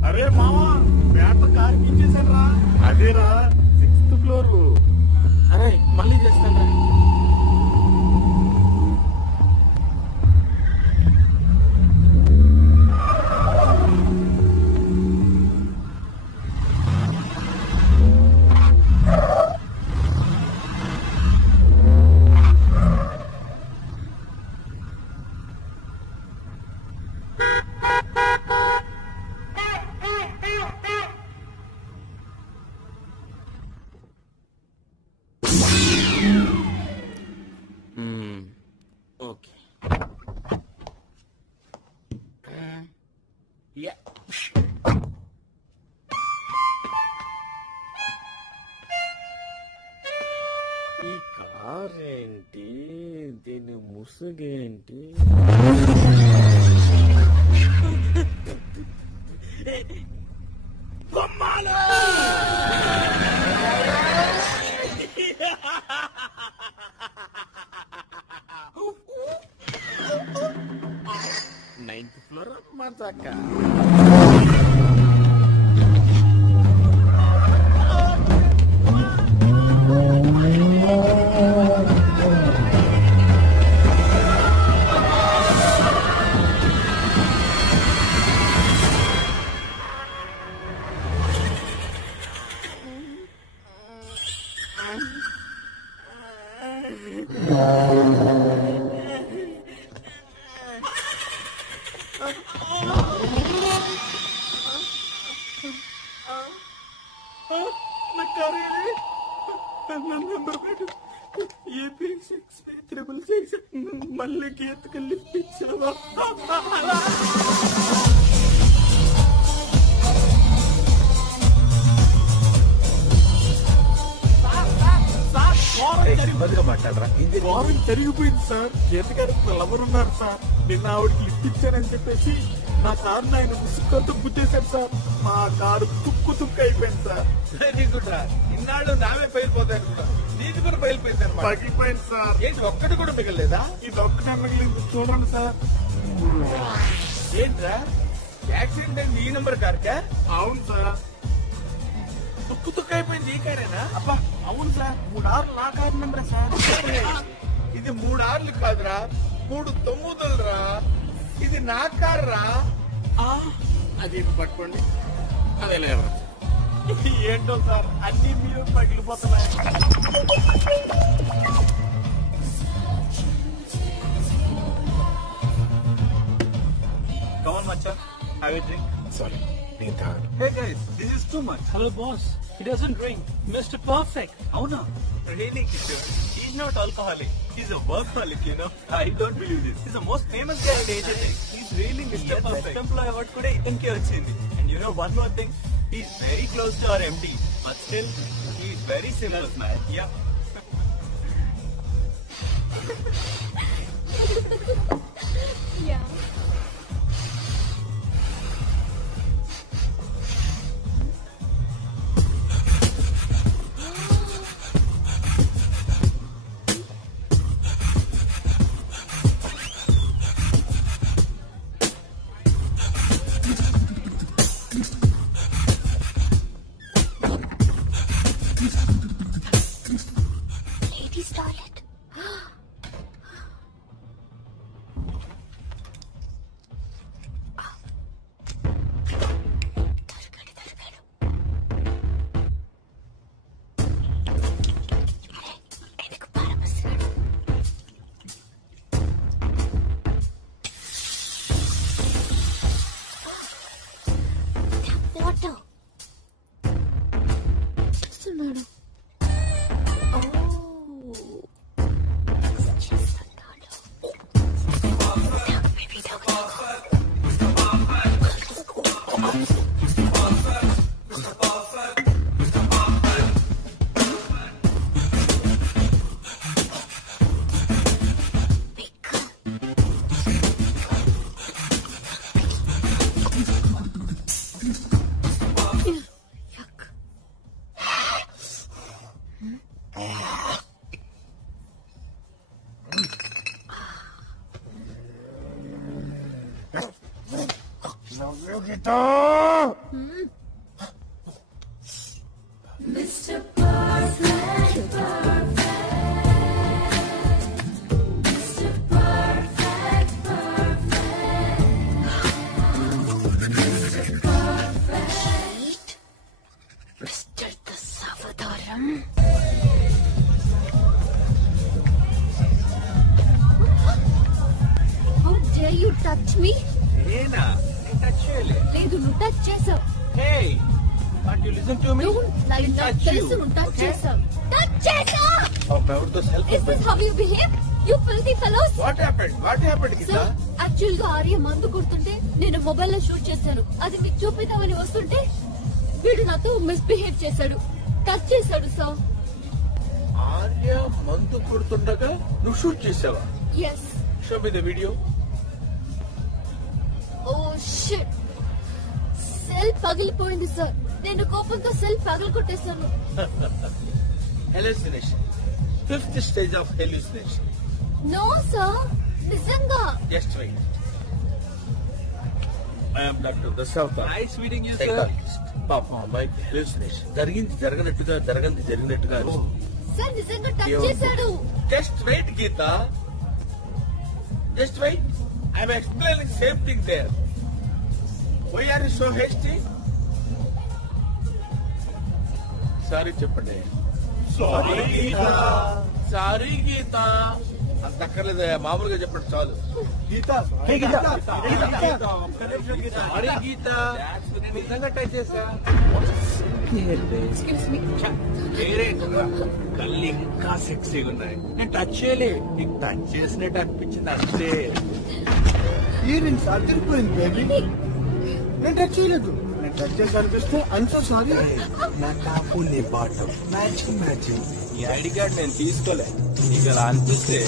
అరే మామా, బ్యాట్ కార్ ఇచ్చేసాను రా. అదేరా 6th ఫ్లోర్. అరే మళ్ళీ చేస్తాను రా. ఓకే. ఈ కార్ ఏంటి, దీని ముసుగేంటి? కొమ్మాలు! 9th floor మజాక. మళ్ళీ గీతకు లిఫ్ట్ ఇచ్చావా? వారం జరిగిపోయింది సార్. గీత గారికి లవర్ ఉన్నారు సార్. నిన్న ఆవిడకి లిఫ్ట్ ఇచ్చానని చెప్పేసి నా కారుని ఆయన ముసుగుతో గుద్దేశారు సార్. మా కారు తుక్కు తుక్కు అయిపోయింది సార్. వెరీ గుడ్ రా. ఇన్నాళ్ళు నావే పైలిపోతాయి కూడా, నీది కూడా పైలిపోయింది అనమాట. పగిలిపోయింది సార్. ఏంటి ఒక్కటి కూడా మిగలేదా? ఇది ఒక్కటే మిగిలింది, చూడండి సార్. ఏంట్రా యాక్సిడెంట్ అయింది ఈ నెంబర్ కార్కా? అవును సార్. తుక్కు తుక్కు అయిపోయింది ఈ కారేనా? అబ్బా అవును సార్. 3 ఆర్లు నా కారు నెంబరే సార్. ఇది 3 ఆర్లు కాదురా, 3 9లు రా. ఇది నా కారు రా. అది పట్టుకోండి. అదే లేదు. ఏంటో సార్, అన్ని మీరు పగిలిపోతున్నాయి. Come on, Macha. Have a drink. Sorry, నేను తాగను. Hey guys, this is too much. Hello, boss. He doesn't drink. Mr. Perfect. Avuna. Really, Kishore? He's not alcoholic. He's a workaholic, you know. I don't believe this. He's the most famous guy at AJP. He's really Mr. Perfect. Best employee award kuda itanke vachindi. And you know one more thing? He's very close to our MD. But still, he's very simple man. Yeah. Geeta Mr. Perfect, Mr. Perfect, Mr. Perfect, Mr. Dasavadaram. How dare you touch me? నేనా touch చేయలే. లేదు నువ్వు touch చేసావు. Hey, can't you listen to me? నాకు తెలుసు నువ్వు touch చేసావు. Touch చేసావు. ఎవరితో self Is this how you behave? You filthy fellows. What happened Geeta? యాక్చువల్ గా ఆర్య మందు కొడుతుంటే నేను మొబైల్ లో షూట్ చేశాను. అది మీకు చూపిద్దామని వస్తుంటే వీడు నాతో మిస్బిహేవ్ చేశాడు. టచ్ చేశాడు సార్. ఆర్య మందు కొడుతుండగా నువ్వు షూట్ చేసావా? Yes. Show me the video. Oh shit. Cell పగిలిపోయింది సార్. నేను కోపంతో సెల్ పగలగొట్టేశాను. Hallucination. 5th stage of hallucination. No sir, నిజంగా. Just wait. I am Dr. Dasavta. Nice meeting you, sir. Psychologist. పాపం అమ్మాయికి hallucination. జరిగింది జరిగినట్టుగా సార్ నిజంగా టచ్ చేశాడు. Just wait, Geeta. Just wait. I am explaining same thing there. Why are you so hasty? Sorry చెప్పండి. Sorry గీత. అంత అక్కర్లేదు, మామూలుగా చెప్పండి చాలు. గీత సారీ గీత, నేను నిజంగా టచ్ చేశా. కళ్ళు ఇంకా సెక్సీగా ఉన్నాయి. నేను టచ్ చేయలే, నీకు టచ్ చేసినట్టు అనిపించింది అంతే. ఈయన అదిరిపోయింది బేబీ. నేను టచ్ చేయలేదు. నేను టచ్ చేసి అనిపిస్తే అంత సారీ. నా టాపు నీ బాటం మ్యాచింగ్. నీ ఐడి కార్డ్ నేను తీసుకోలే, నీకు అలా అనిపిస్తే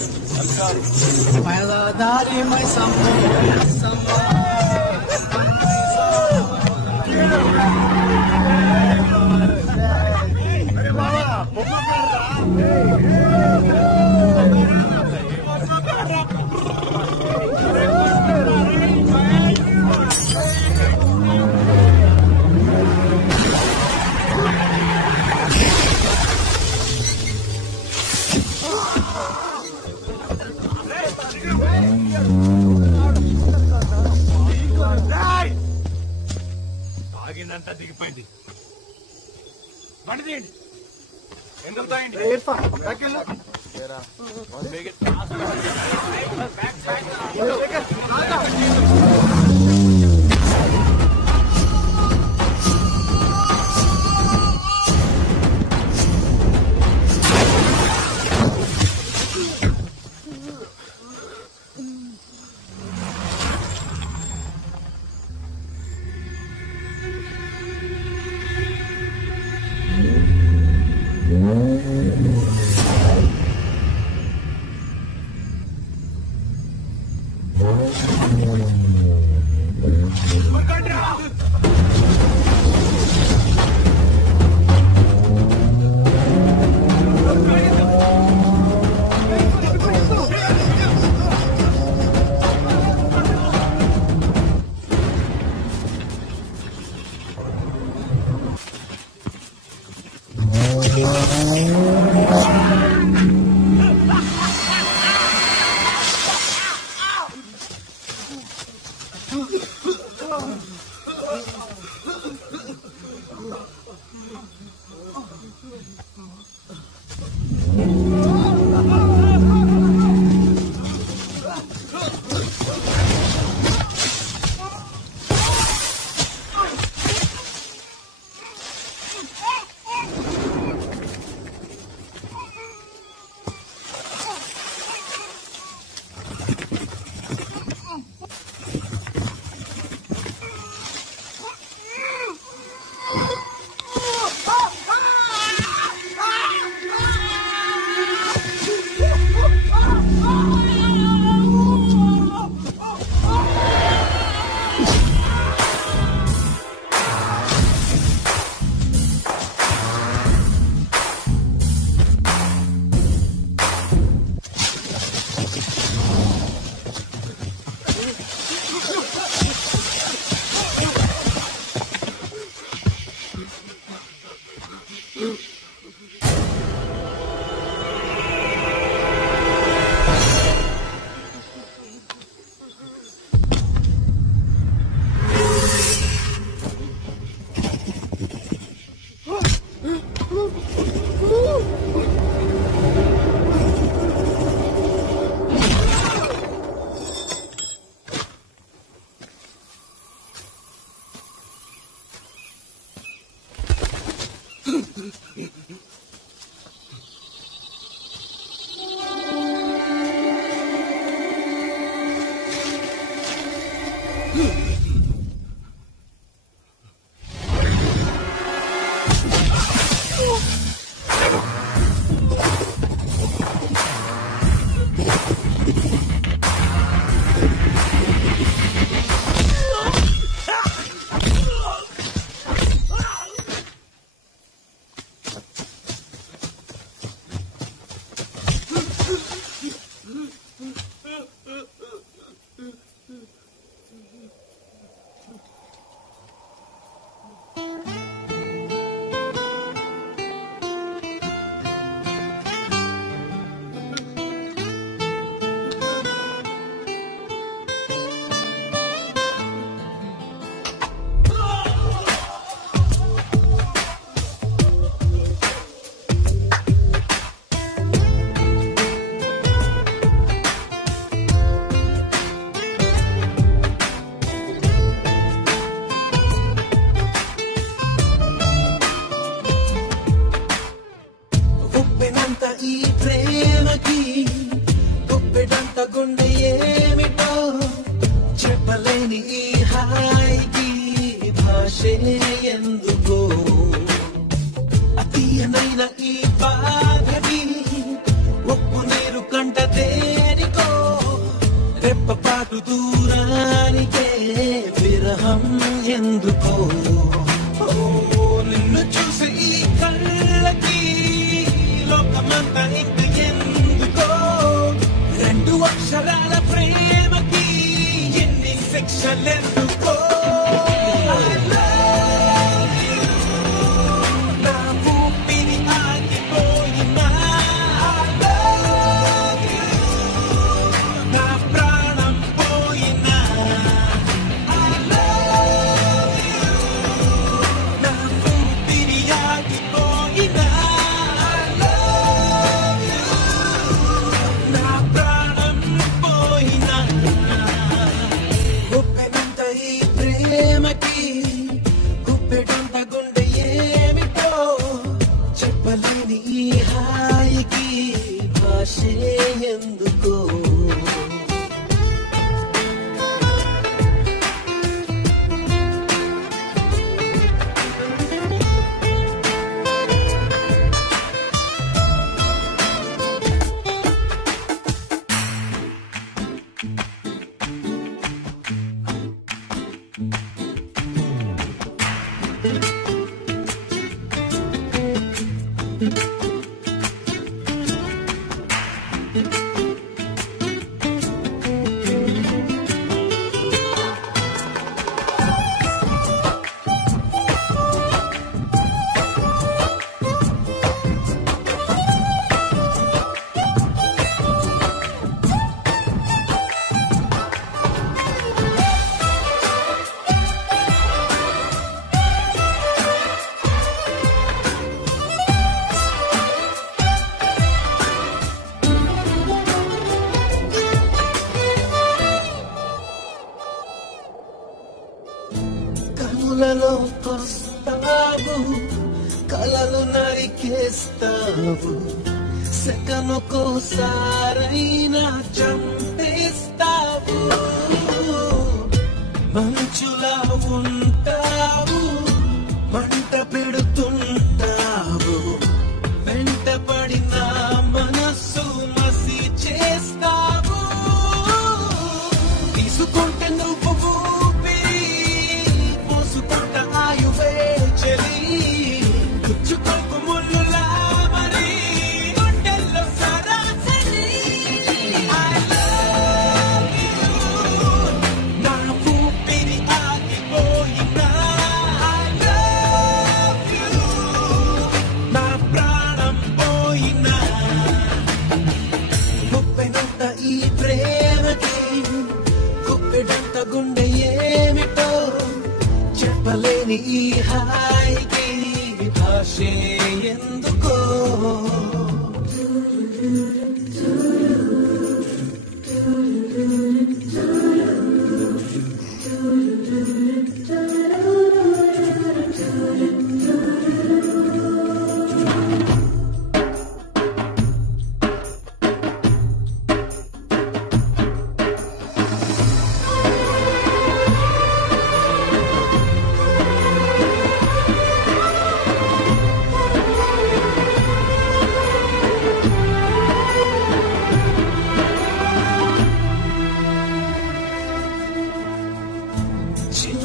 తాగినంత దిగిపోయింది. బండి ఎందుకు తాగింది?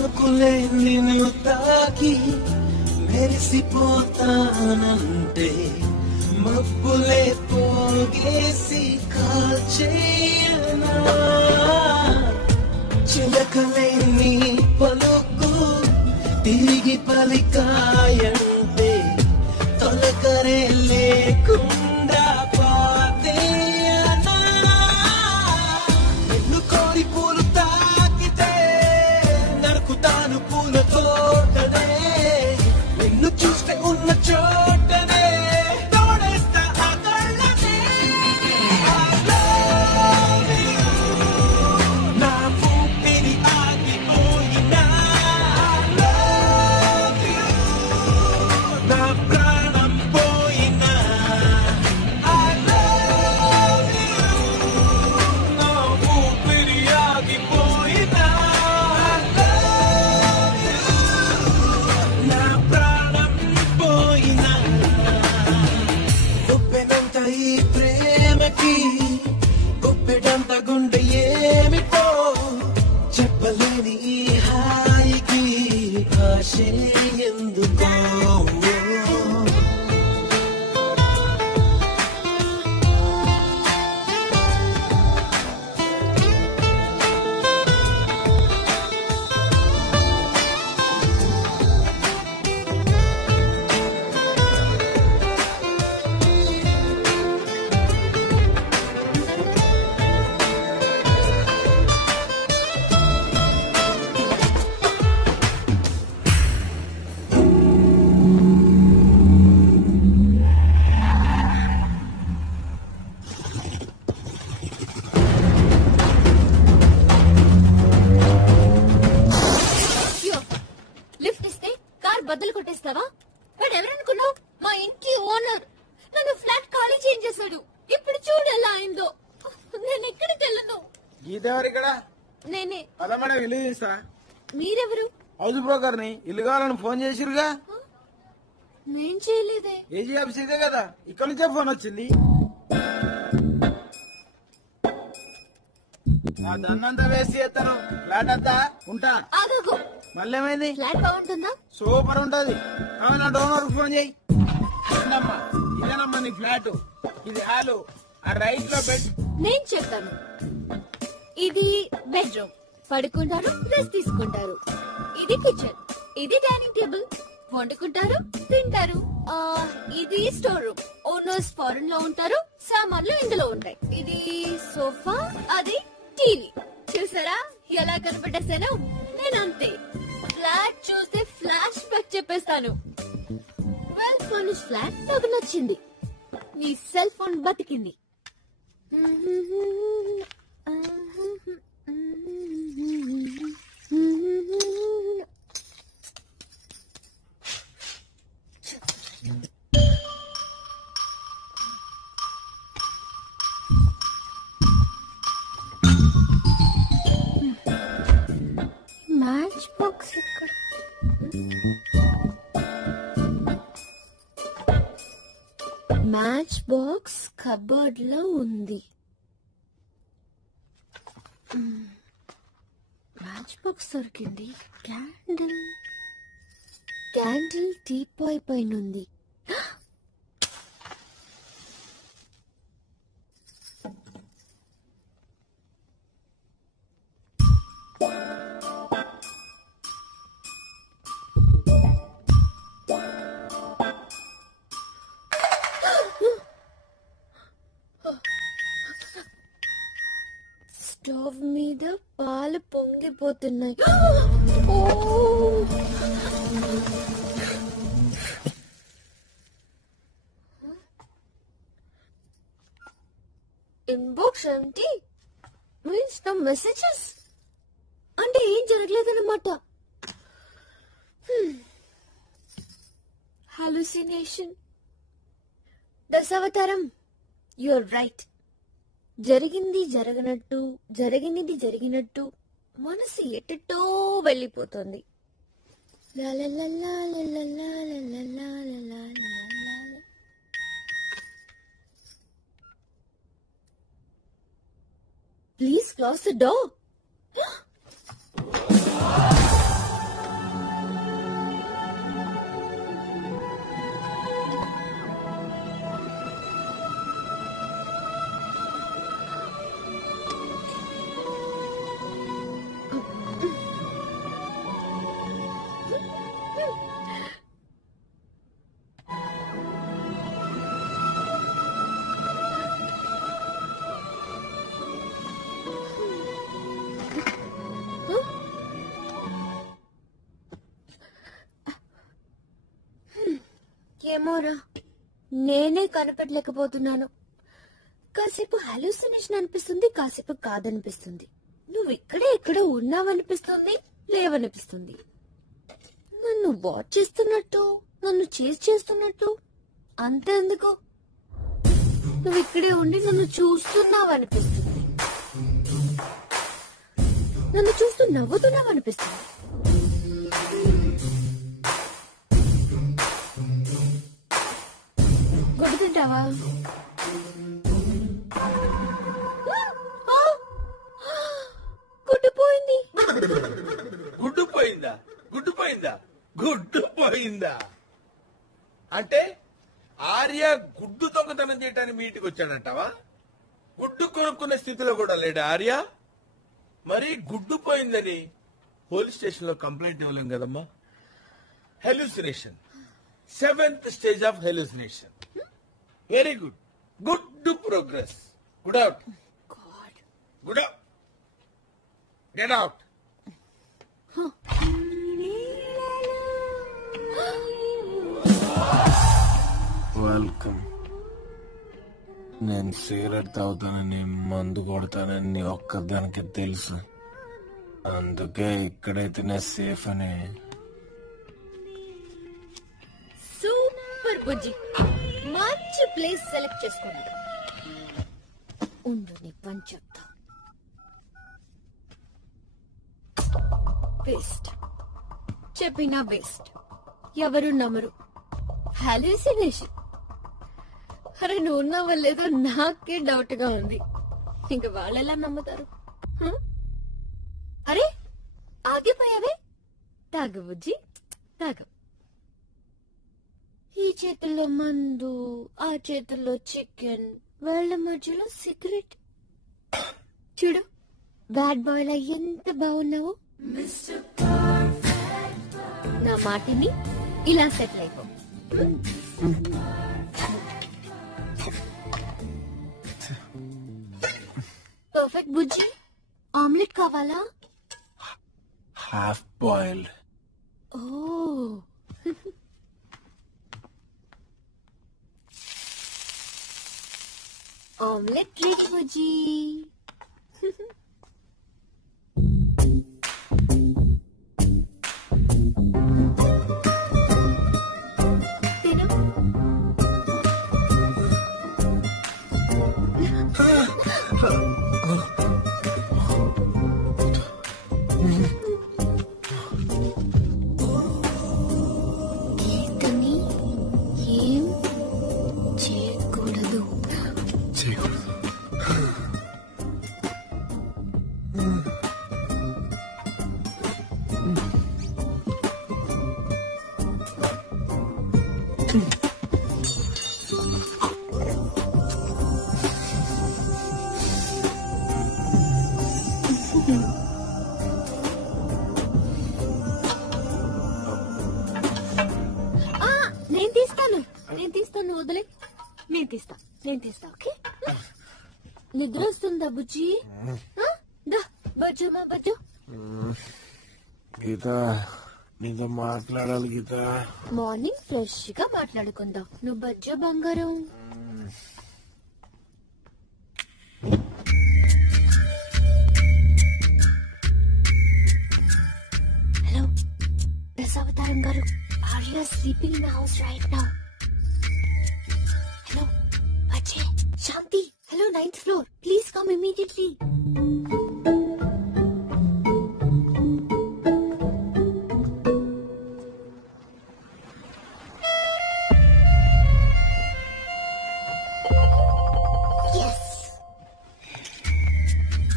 సోకులే నిన్ను తాకి మెరిసిపోతానంటే మబ్బులే పోగేసి కాల్చేయనా చిలకలే నీ పలుకు తిరిగి పలికాయంటే తొలకరే లేకుండా పాతేయనా నిన్ను కోరి పూలు తాకితే నరుకుతాను పూల తోటనే నిన్ను చూస్తే ఉన్న చోటనే తోడేస్తా ఆ కళ్ళనే నా ఊపిరి ఆగిపోయినా నా ప్రాణం పోయినా నా ఊపిరి ఆగిపోయినా నా ప్రాణం పోయినా గొప్పెనంత ఈ ప్రేమకి గొప్పెడంత గుండె ఏమిటో చెప్పలేని ఈ హాయికి ఆశే ఎందుకో లిఫ్ట్ ఇస్తే కార్ బద్దలు కొట్టేస్తావా? వాడు ఎవరనుకున్నావు? మా ఇంటి ఓనర్. నన్ను ఫ్లాట్ ఖాళీ చేయించేశాడు. ఇప్పుడు చూడు ఎలా అయిందో. నేను ఎక్కడికి వెళ్ళను. గీతెవరు ఇక్కడ? నేనే. పదమడ ఇల్లు తీస్తా. మీరెవరు? హౌస్ బ్రోకర్ ని. ఇల్లు కావాలని ఫోన్ చేసిరుగా. నేను చేయలేదే. ఏజీ ఆఫీస్ ఇదే కదా, ఇక్కడ నుంచే ఫోన్ వచ్చింది. నా దన్నంతా వేసి చేస్తాను. ఫ్లాట్ అంతా ఉంటా. ఆగకు. మళ్ళీ ఏమైంది? ఫ్లాట్ బాగుంటుందా? సూపర్ ఉంటది. నా డోనర్ ఫోన్ చేయి. ఇదేనమ్మా నీ ఫ్లాట్. ఇది హాలు. ఆ రైట్ లో బెడ్. నేను చెప్తాను. ఇది బెడ్రూమ్. పడుకుంటారు, రెస్ట్ తీసుకుంటారు. ఇది కిచెన్. ఇది డైనింగ్ టేబుల్. వండుకుంటారు, తింటారు. ఇది స్టోర్ రూమ్. ఓనర్స్ ఫారెన్ లో ఉంటారు. సామాన్లు ఇందులో ఉంటాయి. ఇది సోఫా, అది టీవీ. చూసారా ఎలా కనపడేసాను? నేను అంతే. ఫ్లాట్ చూస్తే ఫ్లాష్ బ్యాక్ చెప్పేస్తాను. వెల్ ఫర్నిష్డ్ ఫ్లాట్ నాకు నచ్చింది. నీ సెల్ ఫోన్ బతికింది. మ్యాచ్ బాక్స్ ఎక్కడ? మ్యాచ్ బాక్స్ కబోర్డ్ లో ఉంది. మ్యాచ్ బాక్స్ దొరికింది. క్యాండిల్ టీపాయ్ పైన ఉంది. స్టవ్ మీద పాలు పొంగిపోతున్నాయి. ఇన్బాక్స్ ఏంటి? Means no messages. అంటే ఏం జరగలేదన్నమాట. హాలుసినేషన్. Dasavataram, you're right. జరిగింది జరగనట్టు, జరిగినది జరిగినట్టు మనసు ఎటో వెళ్ళిపోతుంది. Please close the door. ఏమోరా, నేనే కనిపెట్టలేకపోతున్నాను. కాసేపు హాలూసినేషన్ అనిపిస్తుంది, కాసేపు కాదనిపిస్తుంది. నువ్వు ఇక్కడే ఎక్కడో ఉన్నావనిపిస్తుంది, లేవనిపిస్తుంది. నన్ను వాచ్ చేస్తున్నట్టు, నన్ను చేసి చేస్తున్నట్టు. అంతెందుకు, నువ్వు ఇక్కడే ఉండి నన్ను చూస్తున్నావనిపిస్తుంది, నన్ను చూస్తూ నవ్వుతున్నావనిపిస్తుంది. గుడ్డు తింటావా? గుడ్డు పోయింది. గుడ్డు పోయిందా? గుడ్డు పోయిందా? గుడ్డు పోయిందా అంటే ఆర్య గుడ్డు దొంగతనం చేయడానికి మీ ఇంటికి వచ్చాడంటావా? గుడ్డు కొనుక్కునే స్థితిలో కూడా లేడా ఆర్య? మరి గుడ్డు పోయిందని పోలీస్ స్టేషన్ లో కంప్లైంట్ ఇవ్వలేం కదమ్మా. Hallucination, 7th stage of hallucination. Very good, good progress. Good out, good out, get out. Welcome. నేను సిగరెట్ తాగుతానని, మందు కొడతానని నీ ఒక్కదానికి తెలుసు. అందుకే ఇక్కడైతేనే సేఫ్ అని. సూపర్ బుజ్జి, మంచి ప్లేస్ సెలెక్ట్ చేసుకోండి. ఉండు నీ పని చెప్తా. బెస్ట్ చెప్పినా బెస్ట్, ఎవరు నమ్మరు. హాల్యూసినేషన్. అరే నువ్వు ఉన్నావో లేదో నాకే డౌట్ గా ఉంది. ఇంక వాళ్ళెలా నమ్ముతారు? అరే ఆగిపోయావే, తాగు బుజ్జి తాగు. ఈ చేతుల్లో మందు, ఆ చేతుల్లో చికెన్, వాళ్ళ మధ్యలో సిగరెట్. చూడు బ్యాడ్ బాయ్ లా ఎంత బాగున్నావు. నా మాటిని ఇలా సెటిల్ అయిపో. పర్ఫెక్ట్ బుజ్జి. ఆమ్లెట్ కావాలా? Half boiled. Oh omelette ready బుజ్జి. వదిలే, నేను తీస్తా. ఓకే, నిద్ర వస్తుందా బుజ్జి? బజ్జు మా బజ్జు. గీత నీతో మాట్లాడాలి గీత. మార్నింగ్ ఫ్రెష్ గా మాట్లాడుకుందాం. నువ్వు బజ్జు బంగారం. హలో దశావతారం గారు, are you sleeping in the house right now? Hello, Ajay, Shanti. Hello, 9th floor. Please come immediately. Yes.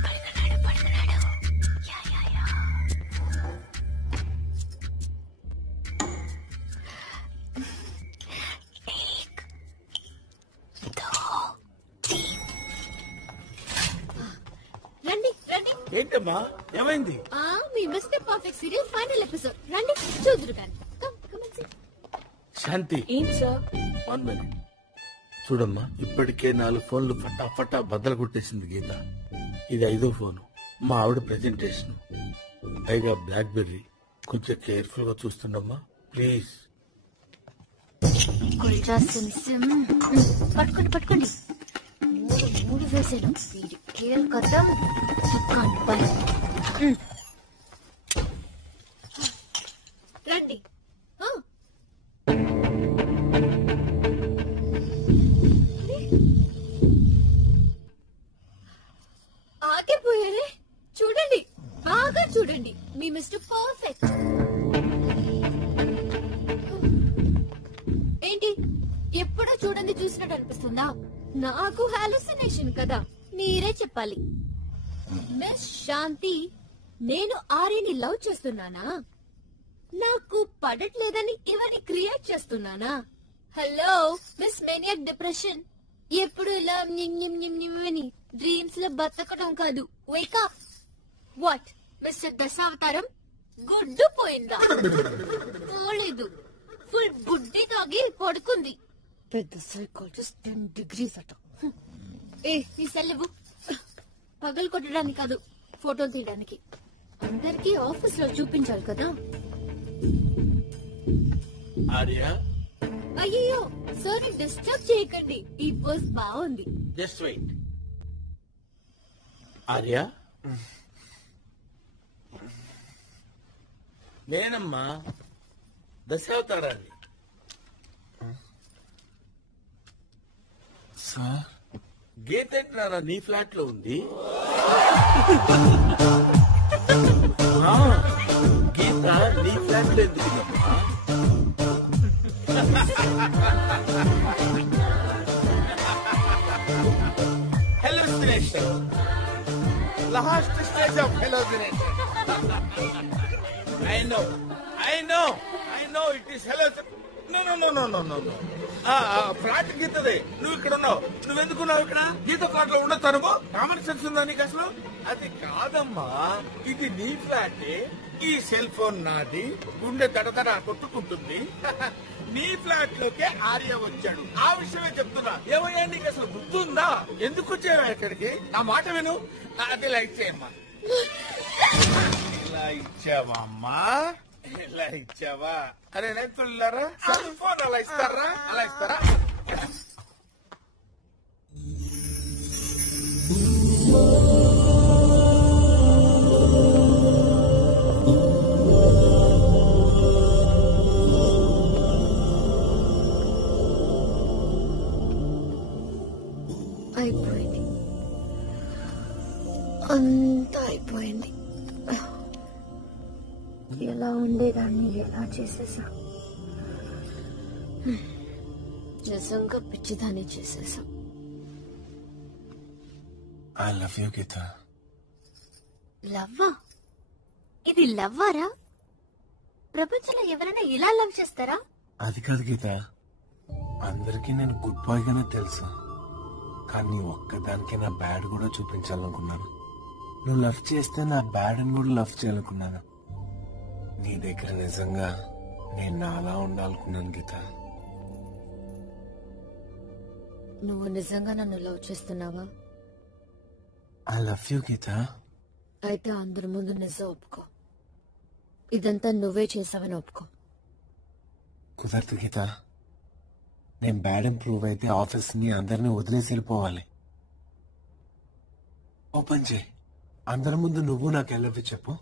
Padukanaadu. Yeah. ఏంటమ్మా ఏమైంది? మీ mister perfect serial final episode రండి చూదురు కానీ. శాంతి, ఏంటి సార్? 1 minute. చూడమ్మా, ఇప్పటికే 4 ఫోన్లు ఫటాఫటా బద్దలు కొట్టేసింది గీత. ఇది 5వ ఫోను. మా ఆవిడ ప్రెజెంటేషన్, పైగా బ్లాక్ బెర్రీ. కొంచెం కేర్ఫుల్ గా చూస్తుండమ్మా ప్లీజ్. కుల్చా సిమ్ పట్టుకోండి పట్టుకోండి. మూడు వేసాడు. వీడి కేల్ కథం తుక్కాండి పని. రండి. ఆగిపోయారే. చూడండి, బాగా చూడండి. మీ మిస్టర్ పర్ఫెక్ట్. ఏంటి ఎప్పుడో చూడండి చూసినట్టు అనిపిస్తుందా? నాకు హాలుసినేషన్ కదా, మీరే చెప్పాలి. మిస్ శాంతి, నేను ఆర్యని లవ్ చేస్తున్నానా? నాకు పడట్లేదని ఇవన్నీ క్రియేట్ చేస్తున్నానా? హలో మిస్ మేనియాక్ డిప్రెషన్, ఎప్పుడు ఇలా అని డ్రీమ్స్ లో బతకడం కాదు. వేకప్. వాట్ మిస్టర్ దశావతారం, గుడ్డు పోయిందా? పోలేదు, ఫుల్ గుడ్డి తాగి పడుకుంది. పెద్ద సైకాలజిస్ట్ 10 degrees అట. ఈ సెల్లివు పగలు కొట్టడానికి కాదు, ఫోటోలు తీయడానికి. అందరికి ఆఫీస్ లో చూపించాలి కదా. అయ్యో సారీ, డిస్టర్బ్ చేయకండి. ఈ పోస్ట్ బాగుంది. Just wait. ఆర్య, నేనమ్మా దశావతారాన్ని. సార్, గీత ఏంటారా నీ ఫ్లాట్ లో ఉంది? గీత నీ ఫ్లాట్ లో ఎందుకుందమ్మా? Hallucination. Last stage of hallucination. I know it is hallucination. No. Flat గీతదే. నువ్వు ఇక్కడ ఉన్నావు. నువ్వెందుకున్నావు ఇక్కడ? గీత ఫ్లాట్ లో ఉండొచ్చు. కామన్ సెన్స్ ఉందా నీకు అసలు? అది కాదమ్మా, ఇది నీ ఫ్లాటే. ఈ సెల్ ఫోన్ నాది. గుండె దడదడ కొట్టుకుంటుంది. నీ ఫ్లాట్ లోకే ఆర్య వచ్చాడు. ఆ విషయమే చెప్తున్నా. ఏమయ్యా నీకు అసలు గుర్తుందా? ఎందుకు వచ్చావా ఇక్కడికి? నా మాట విను. అది ఇలా ఇచ్చేయమ్మా. ఇలా ఇచ్చావమ్మా, ఇలా ఇచ్చావా? అరే నేర్చులారా, సెల్ ఫోన్ అలా ఇస్తారా? అలా ఇస్తారా? అయిపోయింది, అంతా అయిపోయింది. ఎలా ఉండేదాన్ని ఎలా చేసేసా. నిజంగా పిచ్చిదాన్ని చేసేసా. ఐ లవ్ యూ గీత. లవ్వా? ఇది లవ్వారా? ప్రపంచంలో ఎవరైనా ఇలా లవ్ చేస్తారా? అది కాదు గీత, అందరికీ నేను గుడ్ బాయ్ గానే తెలుసు. కానీ ఒక్కదానికి నా బ్యాడ్ కూడా చూపించాలనుకున్నాను. నువ్వు లవ్ చేస్తే నా బ్యాడ్ అని కూడా లవ్ చేయాలనుకున్నాను. నీ దగ్గర నిజంగా నేను నాలా ఉండాలనుకున్నాను గీత. నువ్వు నిజంగా నన్ను లవ్ చేస్తున్నావా? ఐ లవ్ యూ గీత. అయితే అందరి ముందు నిజం ఒప్పుకో. ఇదంతా నువ్వే చేసావని ఒప్పుకో. కుదరదు గీత. నేను బ్యాడ్ ఇంప్రూవ్ అయితే ఆఫీస్ ని అందరినీ వదిలేసి వెళ్ళిపోవాలి. ఓపెన్ చేయి. అందరి ముందు నువ్వు నాకు ఐ లవ్ యూ చెప్పు.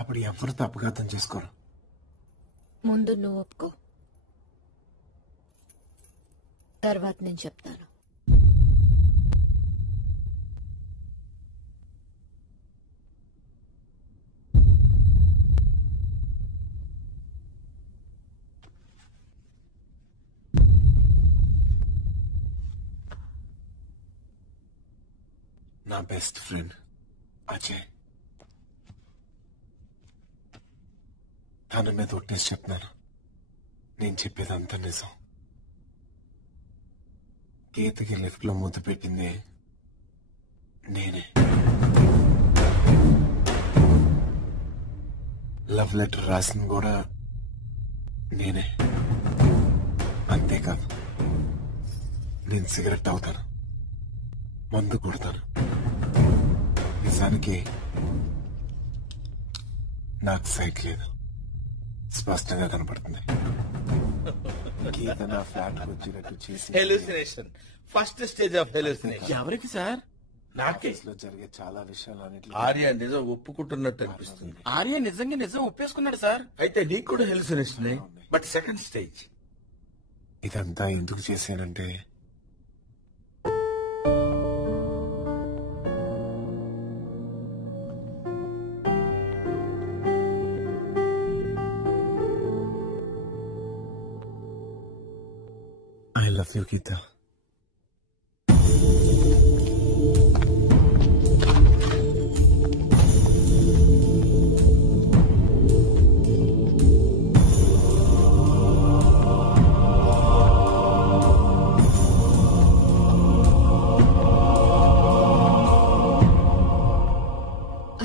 అప్పుడు ఎవరు తప్పుగా అర్థం చేసుకోరు. ముందు నువ్వు ఒప్పుకో, తర్వాత నేను చెప్తాను. నా బెస్ట్ ఫ్రెండ్ అజయ్. తన మీద ఒట్టేసి చెప్తున్నాను, నేను చెప్పేదంతా నిజం. గీతకి లిఫ్ట్ లో ముద్దు పెట్టింది నేనే. లవ్ లెటర్ రాసింది కూడా నేనే. అంతేకాదు, నేను సిగరెట్ తాగుతాను, మందు కొడతాను. నిజానికి నాకు సైట్ లేదు, స్పష్టంగా కనపడుతుంది. గీత నా ఫ్లాట్ వచ్చినట్టు చేసి హెలూసినేషన్, ఫస్ట్ స్టేజ్ ఆఫ్ హెలూసినేషన్. ఎవరికి సార్? నాకే లో జరిగే చాలా విషయాలు ఆర్య నిజం ఒప్పుకుంటున్నట్టు అనిపిస్తుంది. ఆర్య నిజంగా నిజం ఒప్పేసుకున్నాడు సార్. అయితే నీకు కూడా హెలూసినేషన్, బట్ సెకండ్ స్టేజ్. ఇదంతా ఎందుకు చేశానంటే I love you, Geeta.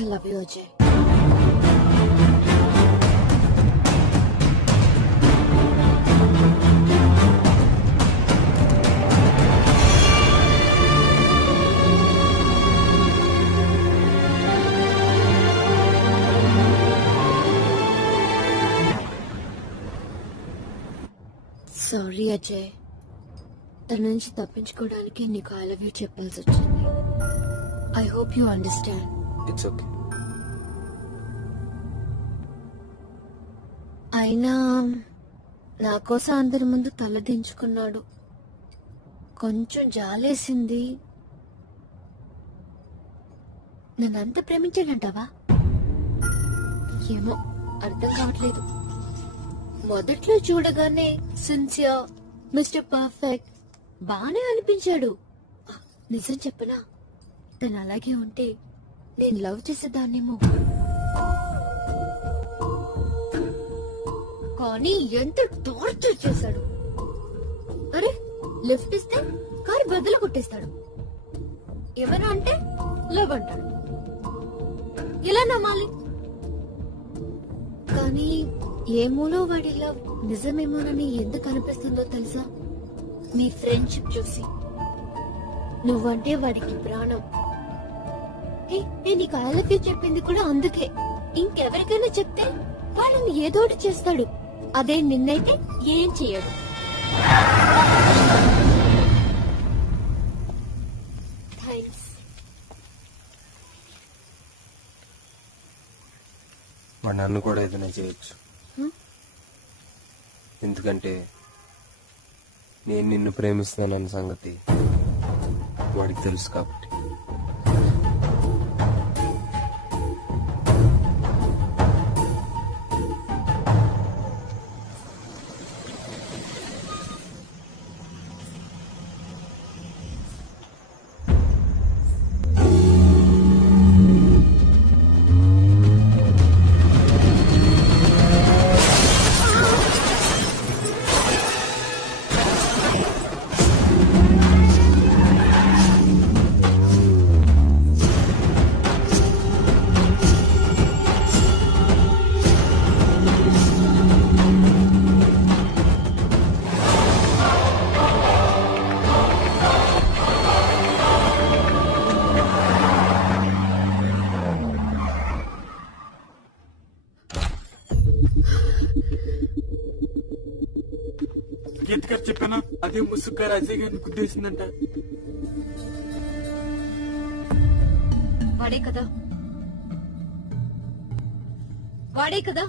I love you, Ajay. Sorry Ajay, తన నుంచి తప్పించుకోవడానికి నీకు ఐ లవ్ యూ చెప్పాల్సి వచ్చింది. I hope you understand. It's okay. అయినా నా కోసం అందరి ముందు తలదించుకున్నాడు. కొంచెం జాలేసింది. నన్నంత ప్రేమించాడంటావా? ఏమో అర్థం కావట్లేదు. మొదట్లో చూడగానే సిన్సియర్, మిస్టర్ పర్ఫెక్ట్ బానే అనిపించాడు. నిజం చెప్పనా, తను అలాగే ఉంటే నేను లవ్ చేసేదాన్నేమో. కానీ ఎంత టార్చర్ చేశాడు. అరే లిఫ్ట్ ఇస్తే కారు బదులు కొట్టేస్తాడు. ఎవరు అంటే లవ్ అంటాడు. ఎలా నమ్మాలి? కానీ ఏమూలో వాడి లవ్ నిజమేమోనని ఎందుకు అనిపిస్తుందో తెలుసా? మీ ఫ్రెండ్షిప్ చూసి. నువ్వంటే వాడికి ప్రాణం. నేను నీకు ఐ లవ్ యూ చెప్పింది కూడా అందుకే. ఇంకెవరికైనా చెప్తే వాళ్ళని ఏదోటి చేస్తాడు. అదే నిన్నైతే ఏం చేయడు. థ్యాంక్స్. వాడు నన్ను కూడా ఏదైనా చేయొచ్చు. ఎందుకంటే నేను నిన్ను ప్రేమిస్తున్నానన్న సంగతి వాడికి తెలుసు కాబట్టి. గీతగారు చెప్పానా, అదే ముసుగ్గారు అజయ్ గారిని గుద్దేసిందంట. వాడే కదా, వాడే కదా.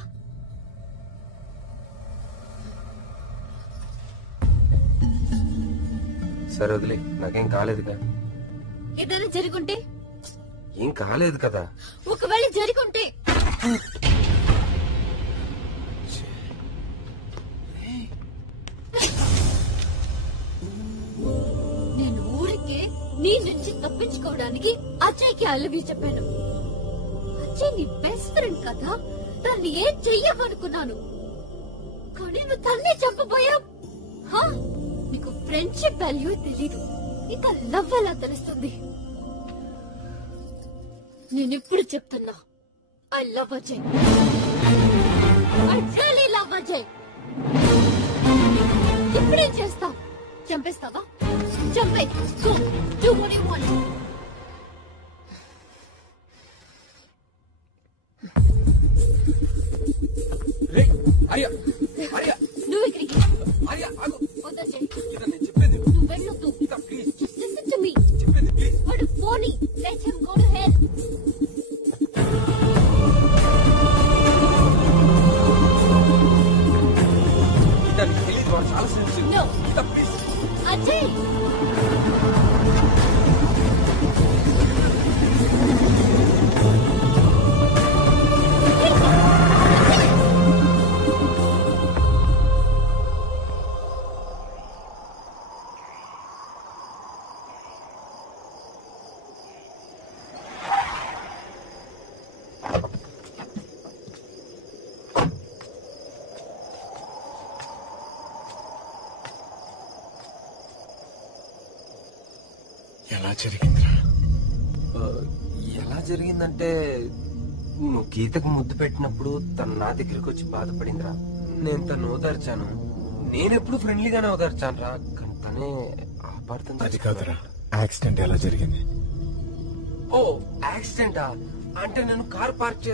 సరే వదిలే, నాకేం కాలేదుగా. ఏదైనా జరుగుంటే? ఏం కాలేదు కదా. ఒకవేళ జరుగుంటే? నేను ఊరికే నీ నుంచి తప్పించుకోవడానికి అజయ్కి ఐ లవ్ యూ చెప్పాను. అజయ్ నీ బెస్ట్ ఫ్రెండ్ కదా, దాన్ని ఏం చెయ్యమనుకున్నాను. కానీ నువ్వు తన్నే చంపబోయావు. నీకు ఫ్రెండ్షిప్ వాల్యూ తెలీదు, ఇంకా లవ్ ఎలా తెలుస్తుంది? నేనిప్పుడు చెప్తున్నా, I love Ajay. I really love Ajay. ఇప్పుడేం చేస్తావు? చంపేస్తావా? చంపే. Go, do what you want. Arya, Arya, నువ్వు ఇక్కడికి. ఆర్య ఎలా జరిగిందిరా? ఎలా జరిగిందంటే నువ్వు గీతకు ముద్దు పెట్టినప్పుడు తను నా దగ్గరికి వచ్చి బాధపడిందిరా. నేను తను ఓదార్చాను. నేనెప్పుడు ఫ్రెండ్లీగానే ఓదార్చాను రా. కానీ తనే అపార్థం. అది కాదురా, యాక్సిడెంట్ ఎలా జరిగింది? ఓ యాక్సిడెంటా? అంటే నేను కార్ పార్క్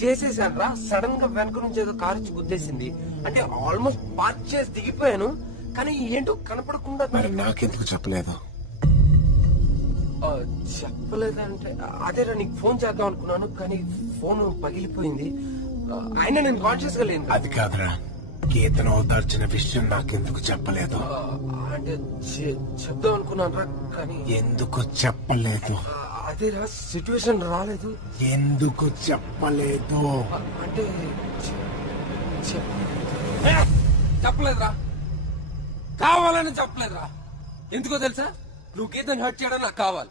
చేసేసాను రా. సడన్ గా వెనక నుంచి ఏదో కార్ వచ్చి గుద్దేసింది. అంటే ఆల్మోస్ట్ పార్క్ చేసి దిగిపోయాను. కానీ ఏంటో కనపడకుండా. మరి నాకెందుకు చెప్పలేదు? చెప్పలేదంటే అదేరా నీకు ఫోన్ చేద్దాం అనుకున్నాను. కానీ ఫోన్ పగిలిపోయింది. అయినా నేను కాన్షియస్ గా లేను. అది కాదురా, గీతను ఓదార్చిన విషయం నాకెందుకు చెప్పలేదు? అంటే చెప్దాం అనుకున్నాను రా. కానీ ఎందుకు చెప్పలేదు? అదేరా సిచ్యువేషన్ రాలేదు. ఎందుకు చెప్పలేదు? అంటే చెప్పలేదురా. కావాలని చెప్పలేదురా. ఎందుకో తెలుసా? నువ్వు గీతను హర్ట్ చేయడం నాకు కావాలి.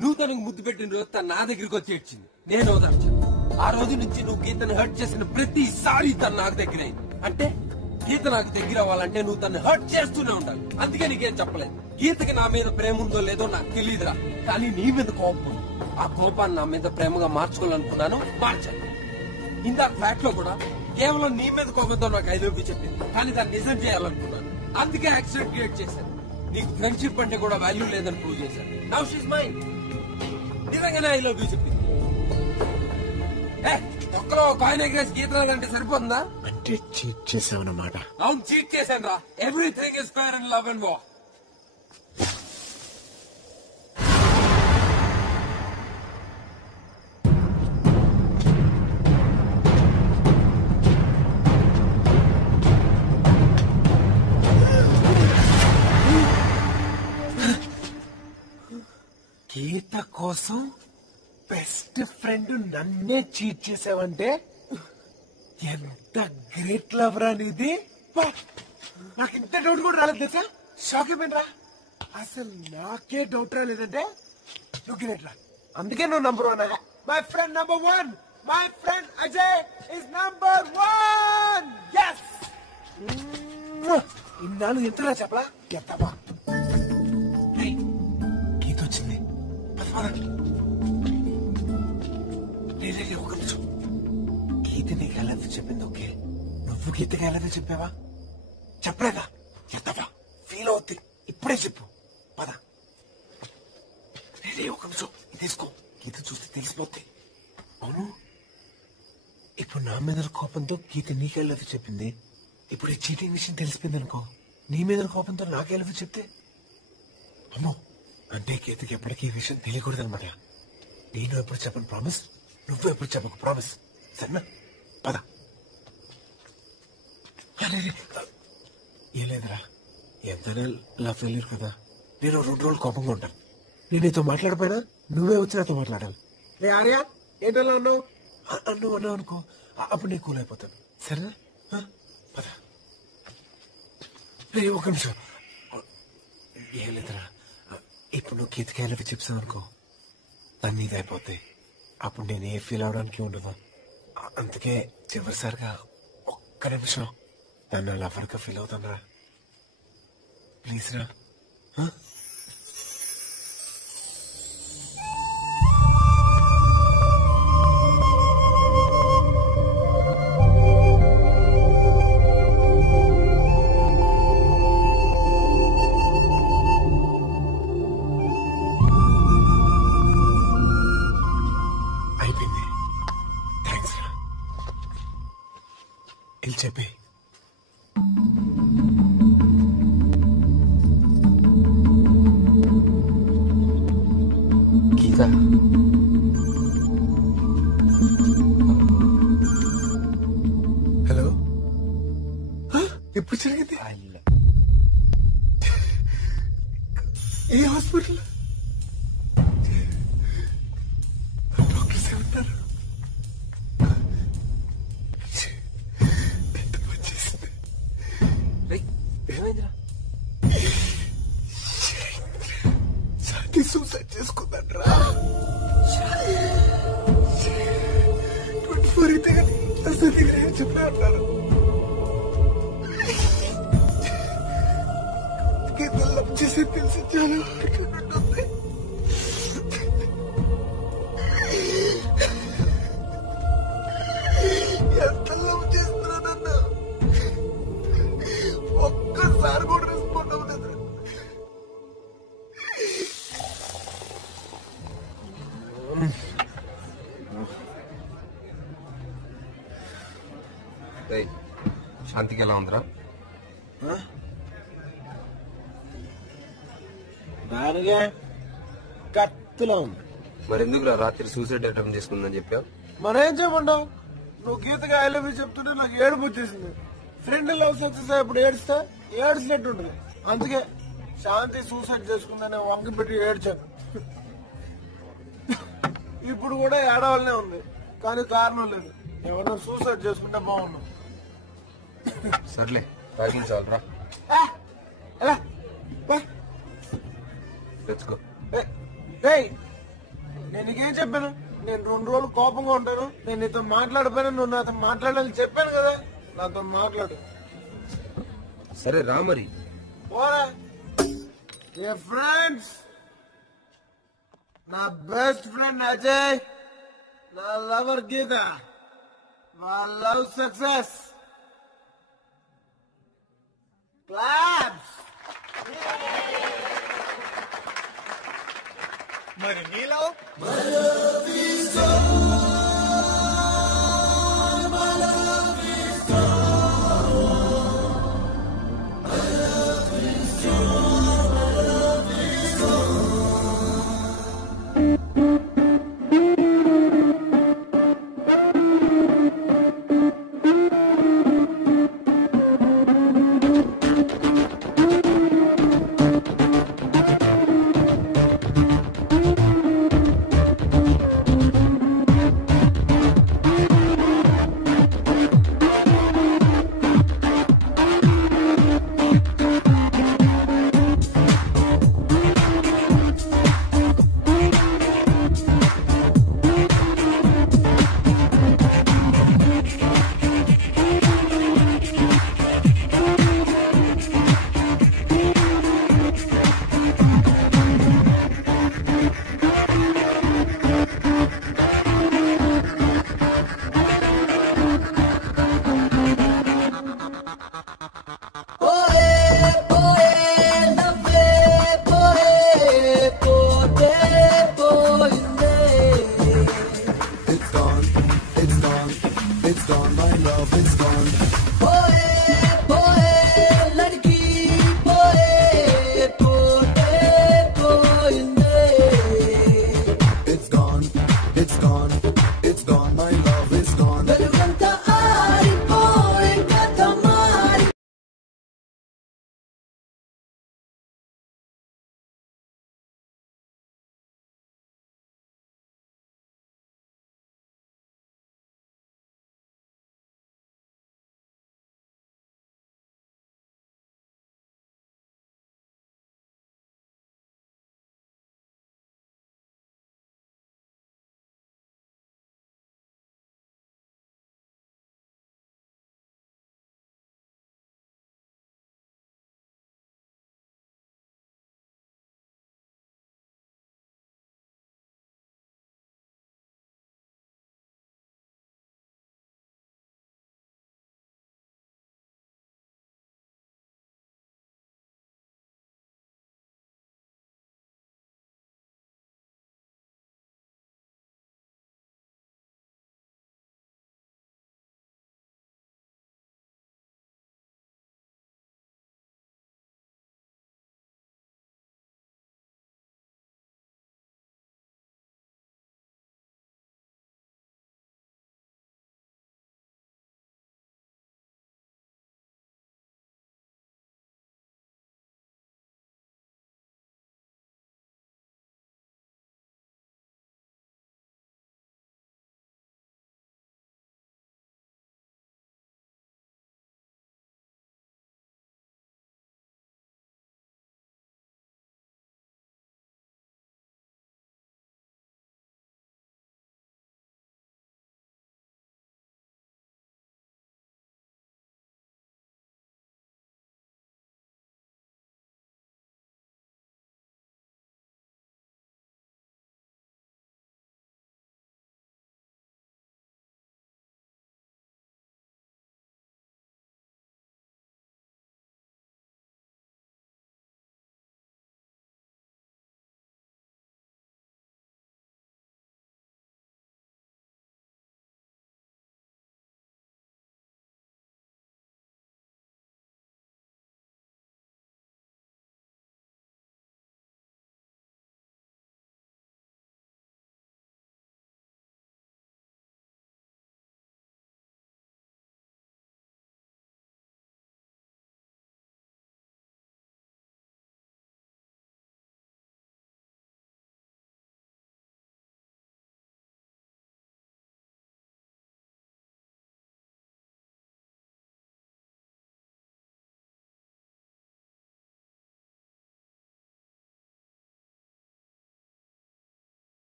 నువ్వు తనకు ముద్దు పెట్టిన రోజు తను నా దగ్గరికి వచ్చి ఏడ్చింది. నేను ఓదార్చాను. ఆ రోజు నుంచి నువ్వు గీతను హర్ట్ చేసిన ప్రతిసారి తను నాకు దగ్గర అయింది. అంటే గీత నాకు దగ్గర అవ్వాలంటే నువ్వు తను హర్ట్ చేస్తూనే ఉండాలి. అందుకే నీకేం చెప్పలేదు. గీతకి నా మీద ప్రేమ ఉందో లేదో నాకు తెలియదురా. కానీ నీ మీద కోపం ఉంది. ఆ కోపాన్ని నా మీద ప్రేమగా మార్చుకోవాలనుకున్నాను, మార్చాను. ఇందాక ఫ్లాట్ లో కూడా కేవలం నీ మీద కోపంతో నాకు ఐ లవ్ యూ చెప్పింది. కానీ దాన్ని నిజం చేయాలనుకున్నాను. అందుకే యాక్సిడెంట్ క్రియేట్ చేశాను. నీకు ఫ్రెండ్షిప్ అంటే కూడా వాల్యూ లేదని ప్రూవ్ చేశాను. Now she's mine. నిజంగానే ఐ లవ్ యూ చెప్పింది. ఒక్కలో కాయిన్ ఎగ్రెస్ గీతలు కంటే సరిపోతుందా? అంటే చీట్ చేసావన్నమాట. అవును, చీట్ చేశాను రా. Everything is fair in love and war. Geetha కోసం బెస్ట్ ఫ్రెండ్ నన్నే చీట్ చేసావంటే ఎంత గ్రేట్ లవర్ అనేది. నాకు ఇంత డౌట్ కూడా రాలేదు తెలుసా? షాక్ అయిపోయినరా. అసలు నాకే డౌట్ రాలేదంటే నువ్వు గ్రేట్ రా. అందుకే నువ్వు number 1. My friend number 1. My friend Ajay is number 1. yes. ఇన్నాళ్ళు ఎంతరా చెప్పలా? ఎంతమా గీత వచ్చింది. ఒక నిమిషం. గీత నీకు ఎలా చెప్పింది? ఓకే, నువ్వు గీతకి ఎలా చెప్పావా? చెప్పలేదా? ఎంతవా ఫీల్ అవుద్ది. ఇప్పుడే చెప్పు. పద. ఒక నిమిషం తీసుకో. గీత చూస్తే తెలిసిపోద్ది. అవును, ఇప్పుడు నా మీద కోపంతో గీత నీకెలా చెప్పింది. ఇప్పుడు ఈ చీటింగ్ విషయం తెలిసిపోయింది అనుకో. నీ మీద కోపంతో నాకెలా చెప్తే అమ్మో, అంటే గీతకి ఎప్పటికీ ఈ విషయం తెలియకూడదు అనమాట. నేను ఎప్పుడు చెప్పను ప్రామిస్, నువ్వు ఎప్పుడు చెప్పకు ప్రామిస్. సరేనా? పద. ఏం లేదురా, ఎంతైనా లవ్ ఫెయిల్యూర్ కదా. నేను 2 రోజులు కోపంగా ఉంటాను. నేను నీతో మాట్లాడిపోయినా నువ్వే వచ్చి నాతో మాట్లాడాలి. రే ఆర్య, ఏంటలా ఉన్నావు? నువ్వు అన్నావు అనుకో, అప్పుడు నేను కూల్ అయిపోతాను. సరేనా? పద. రే ఒక నిమిషం. ఏం లేదురా, ఇప్పుడు నువ్వు గీతకాయలవి చెప్తావు అనుకో, దాని మీద అయిపోతాయి. అప్పుడు నేను ఏ ఫీల్ అవడానికి ఉండదు. అందుకే చివరిసారిగా ఒక్క నిమిషం నన్ను లవర్గా ఫీల్ అవుతాను రా. ప్లీజ్ రా. అయిపోయింది. థ్యాంక్స్ రా. వెళ్ళి చెప్పి. గీత, హలో. ఎప్పుడు జరిగింది? ఏ హాస్పిటల్? డాక్టర్స్ ఏమన్నారు? ఎంత పని చేసింది? ఏమైందిరా? శాంతి సూసైడ్ చేసుకుందాం రా. 24 అయితే కానీ అసలు చెప్పలే అన్నారు. లవ్ చేసి తెలిసి చాలా ఏయ్, శాంతికి ఎలా ఉందిరా? దానిగా కత్తిలో ఉంది. మరి ఎందుకురా రాత్రి సూసైడ్ అటెంప్ట్ చేసుకుందని చెప్పావు? మరేం చెప్పంటావు? నువ్వు గీతగా ఐ లవ్ యూ చెప్తుంటే నాకు ఏడుపు వచ్చేసింది. ఫ్రెండ్ లవ్ సక్సెస్ అయ్యేప్పుడు ఏడిస్తే ఏడ్చినట్టు ఉంటుంది. అందుకే శాంతి సూసైడ్ చేసుకుందని వంక పెట్టి ఏడ్చాను. ఇప్పుడు కూడా ఏడవాలనే ఉంది, కానీ కారణం లేదు. ఎవరన్నా సూసైడ్ చేసుకుంటే బాగున్నావు. సర్లే తాగించాలరా. తెచ్చుకో. నేను నీకేం చెప్పాను? నేను 2 రోజులు కోపంగా ఉంటాను, నేను నీతో మాట్లాడిపోయినా, నువ్వు నాతో మాట్లాడాలని చెప్పాను కదా. నాతో మాట్లాడు. సరే రా మరి. ఫ్రెండ్స్, నా బెస్ట్ ఫ్రెండ్ అజయ్, నా లవర్ గీత, మా లవ్ సక్సెస్. క్లాప్స్. మరి నీలో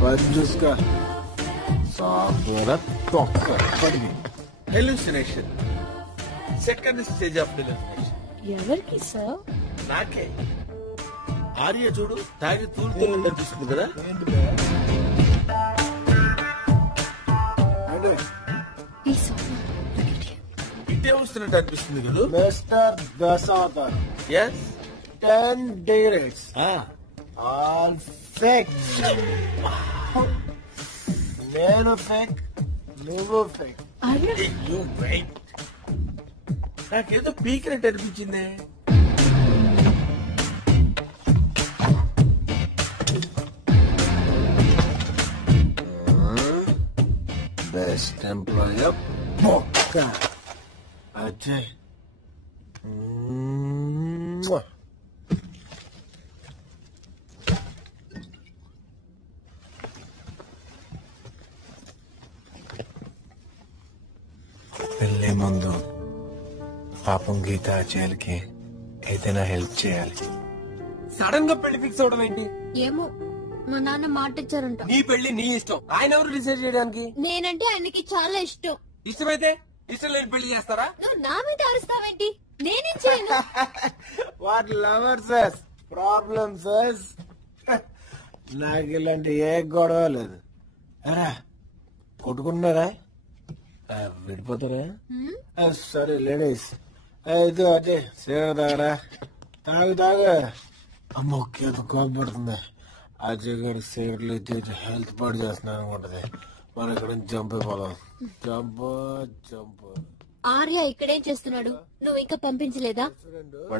పని చూసుకో. సాఫ్ట్వేర్ తొక్క పడిగి. Hallucination, second stage of hallucination. ఎవరికి సార్? నాకే. ఆర్య చూడు తాగి తూలుతున్నట్టు అనిపిస్తుంది కదా. ఇటే వస్తున్నట్టు అనిపిస్తుంది కదా. Mister Dashavatar. Yes. 10 directs. All fake. నేను ఫేక్, నువ్వు ఫేక్. నాకేదో పీకినట్టు అనిపించింది. బెస్ట్ ఎంప్లాయీ బొక్క అజయ్. వెళ్ళే ముందు పాపం గీత అజయ్కి ఏదైనా హెల్ప్ చేయాలి. సడన్ గా పెళ్లి ఫిక్స్ అవడం ఏంటి? ఏమో మా నాన్న మాట ఇచ్చారంట. నీ పెళ్లి నీ ఇష్టం, ఆయన ఎవరు డిసైడ్ చేయడానికి? నేనంటే ఆయనకి చాలా ఇష్టం. ఇష్టమైతే ఇష్టం లేని పెళ్లి చేస్తారా? నువ్వు నా మీద అరుస్తావేంటి? నేనేం చేయను. What lovers problems. నాకు ఇలాంటి ఏ గొడవ లేదు. కొట్టుకున్నారా? విడిపోతారా? సరే లేడీస్, ఇది అజయ్ సేవ తాగరా. తాగు. అమ్మొక్క కోపడుతుంది. అజయ్ గారి సిగరెట్లు ఇచ్చి హెల్త్ పాడు చేస్తున్నా అనుకుంటది. మనం ఇక్కడ జంప్ అయిపోదాం. జంప్. ఆర్య ఇక్కడేం చేస్తున్నాడు? నువ్వు ఇంకా పంపించలేదా?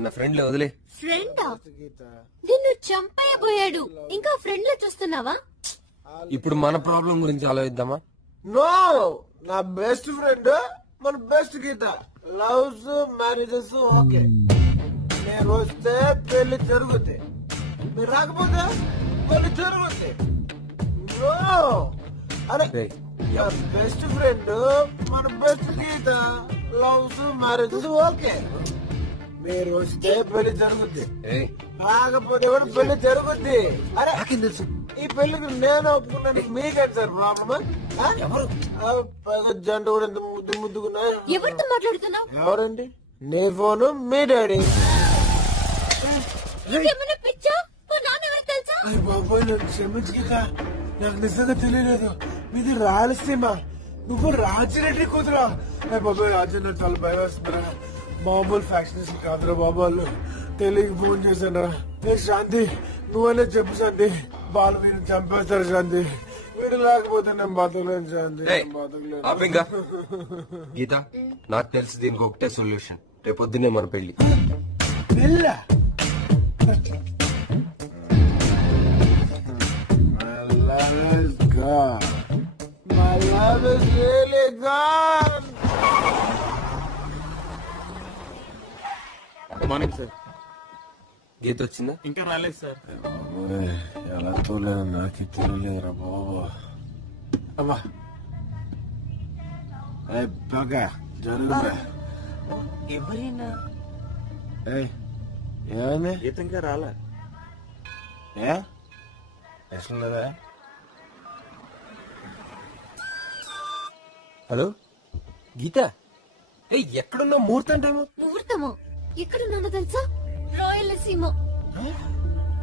నా ఫ్రెండ్ వదిలే. ఫ్రెండా? నిన్ను చంపేయబోయాడు. ఇంకా ఫ్రెండ్ లో చూస్తున్నావా? ఇప్పుడు మన ప్రాబ్లం గురించి ఆలోచిద్దామా? నో, నా బెస్ట్ ఫ్రెండ్ మన best Geetha. Loves marriages okay. మీరు వస్తే పెళ్లి జరుగుద్ది, మీరు రాకపోతే పెళ్లి జరుగుద్ది. నో అరే, బెస్ట్ ఫ్రెండ్ మన best Geetha. Loves marriages okay. మీరు వస్తే పెళ్లి జరుగుద్ది, రాకపోతే కూడా పెళ్లి జరుగుద్ది. అరే ఈ పెళ్లికి నేను ఒప్పుకున్నాను, మీకేంటి సార్ ప్రాబ్లమ్? జంట కూడా ఎంత ముద్దుకున్నా. ఎవరితో మాట్లాడుతున్నావు? ఎవరండి? నీ ఫోను మీ డాడీ. పిచ్చా? నాన్న ఎవరు తెలుసా? బాబోయ్ నన్ను క్షమించు గీత, నాకు నిజంగా తెలియలేదు. మీది రాయలసీమ, నువ్వు రాజిరెడ్డి కూతురా. బాబాయ్ రాజు నాకు చాలా భయం వేస్తుందిరా. మామూలు ఫ్యాక్షన్స్ కాదురా బాబాలు. తెలియక ఫోన్ చేశాను. శాంతి నువ్వనే చెప్పు శాంతి. బాలు వీడిని చంపేస్తారు శాంతి. వీడు లేకపోతే నేను బతకలేను శాంతి, బతకలేను. గీత, నాకు తెలిసి దీనికి ఒకటే సొల్యూషన్. రేపొద్దునే మన పెళ్లి. My love is really gone. Morning sir. Geetha వచ్చిందా? ఇంకా రాలేదు సార్. ఎలా తోలేదు నాకు తెలియలేదురా బాబు. అబ్బా బాగా జరుగురా. ఎవరైనా ఏమైంది? గీత ఇంకా రాలే. ఇష్టం లేదా? హలో గీత, ఎక్కడున్నా? ముహూర్తం టైము. ముహూర్తమో? ఎక్కడున్నానో తెలుసా? రాయలసీమ.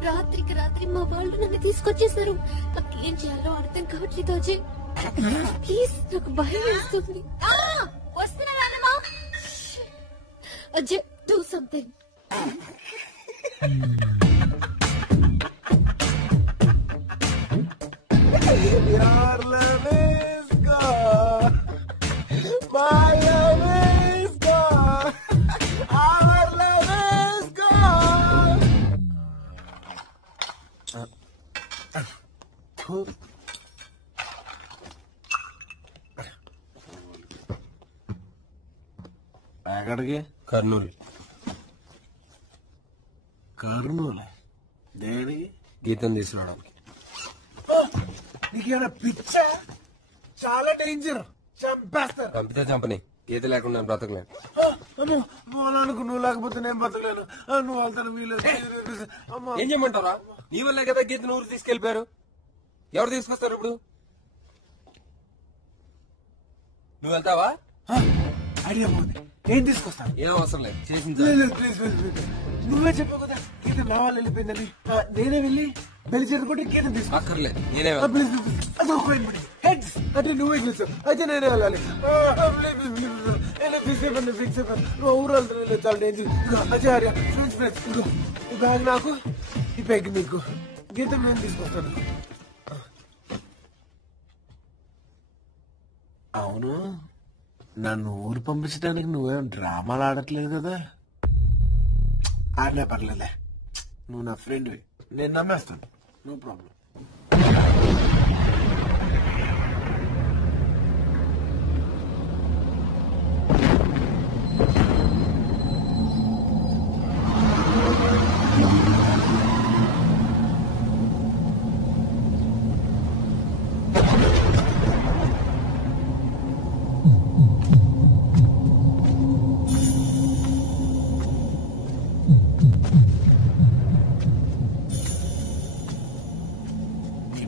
రాత్రికి రాత్రి మా వాళ్ళు నన్ను తీసుకొచ్చేసారు. నాకు ఏం చేయాలో అర్థం కావట్లేదు అజయ్. ప్లీజ్, నాకు భయం వేస్తుంది. వస్తున్నానమ్మా. Ajay, do something. Your love is gone. My love is gone. Our love is gone. ఎక్కడికి? కర్నూలు. కర్నూలు దేనికి? గీతం తీసుకురావడానికి. నీకేమైనా పిచ్చా? చాలా డేంజర్, చంపేస్తారు. పంపితే చంపని. గీత లేకుండా బ్రతకలేను. మోనానికి నువ్వు లేకపోతే నేను బతకలేను. నువ్వు వెళ్తాను వీళ్ళు. ఏం చేయమంటారా? నీ వల్లే కదా గీత ఊరు తీసుకెళ్లిపోయారు. ఎవరు తీసుకొస్తారు ఇప్పుడు? నువ్వు వెళ్తావా? ఐడియా బాగుంది. ఏం తీసుకొస్తాను? ఏం అవసరం లేదు, చేసింది. ప్లీజ్ నువ్వే చెప్పావు కదా గీత నా వాళ్ళు వెళ్ళిపోయిందని. నేనే వెళ్ళి వెళ్ళి చేరుకుంటే గీత తీసుకో. అక్కర్లేదు, నేనే ప్లీజ్ హెడ్స్ అంటే నువ్వే గెలిచావు, అయితే నేనే వెళ్ళాలి. ఫిక్స్ అయిపోయింది. నువ్వు ఊరు వెళ్తున్నా చాలా డేంజర్. ఆచార్య ఫ్రెండ్స్ ఇదిగో ఈ బ్యాగ్ నాకు, ఈ బ్యాగ్ నీకు. గీత నేను తీసుకొస్తాను. అవును, నన్ను ఊరు పంపించడానికి నువ్వేం డ్రామాలు ఆడట్లేదు కదా? ఆడలే పర్లేలే, నువ్వు నా ఫ్రెండ్వి, నేను నమ్మేస్తాను. No problem.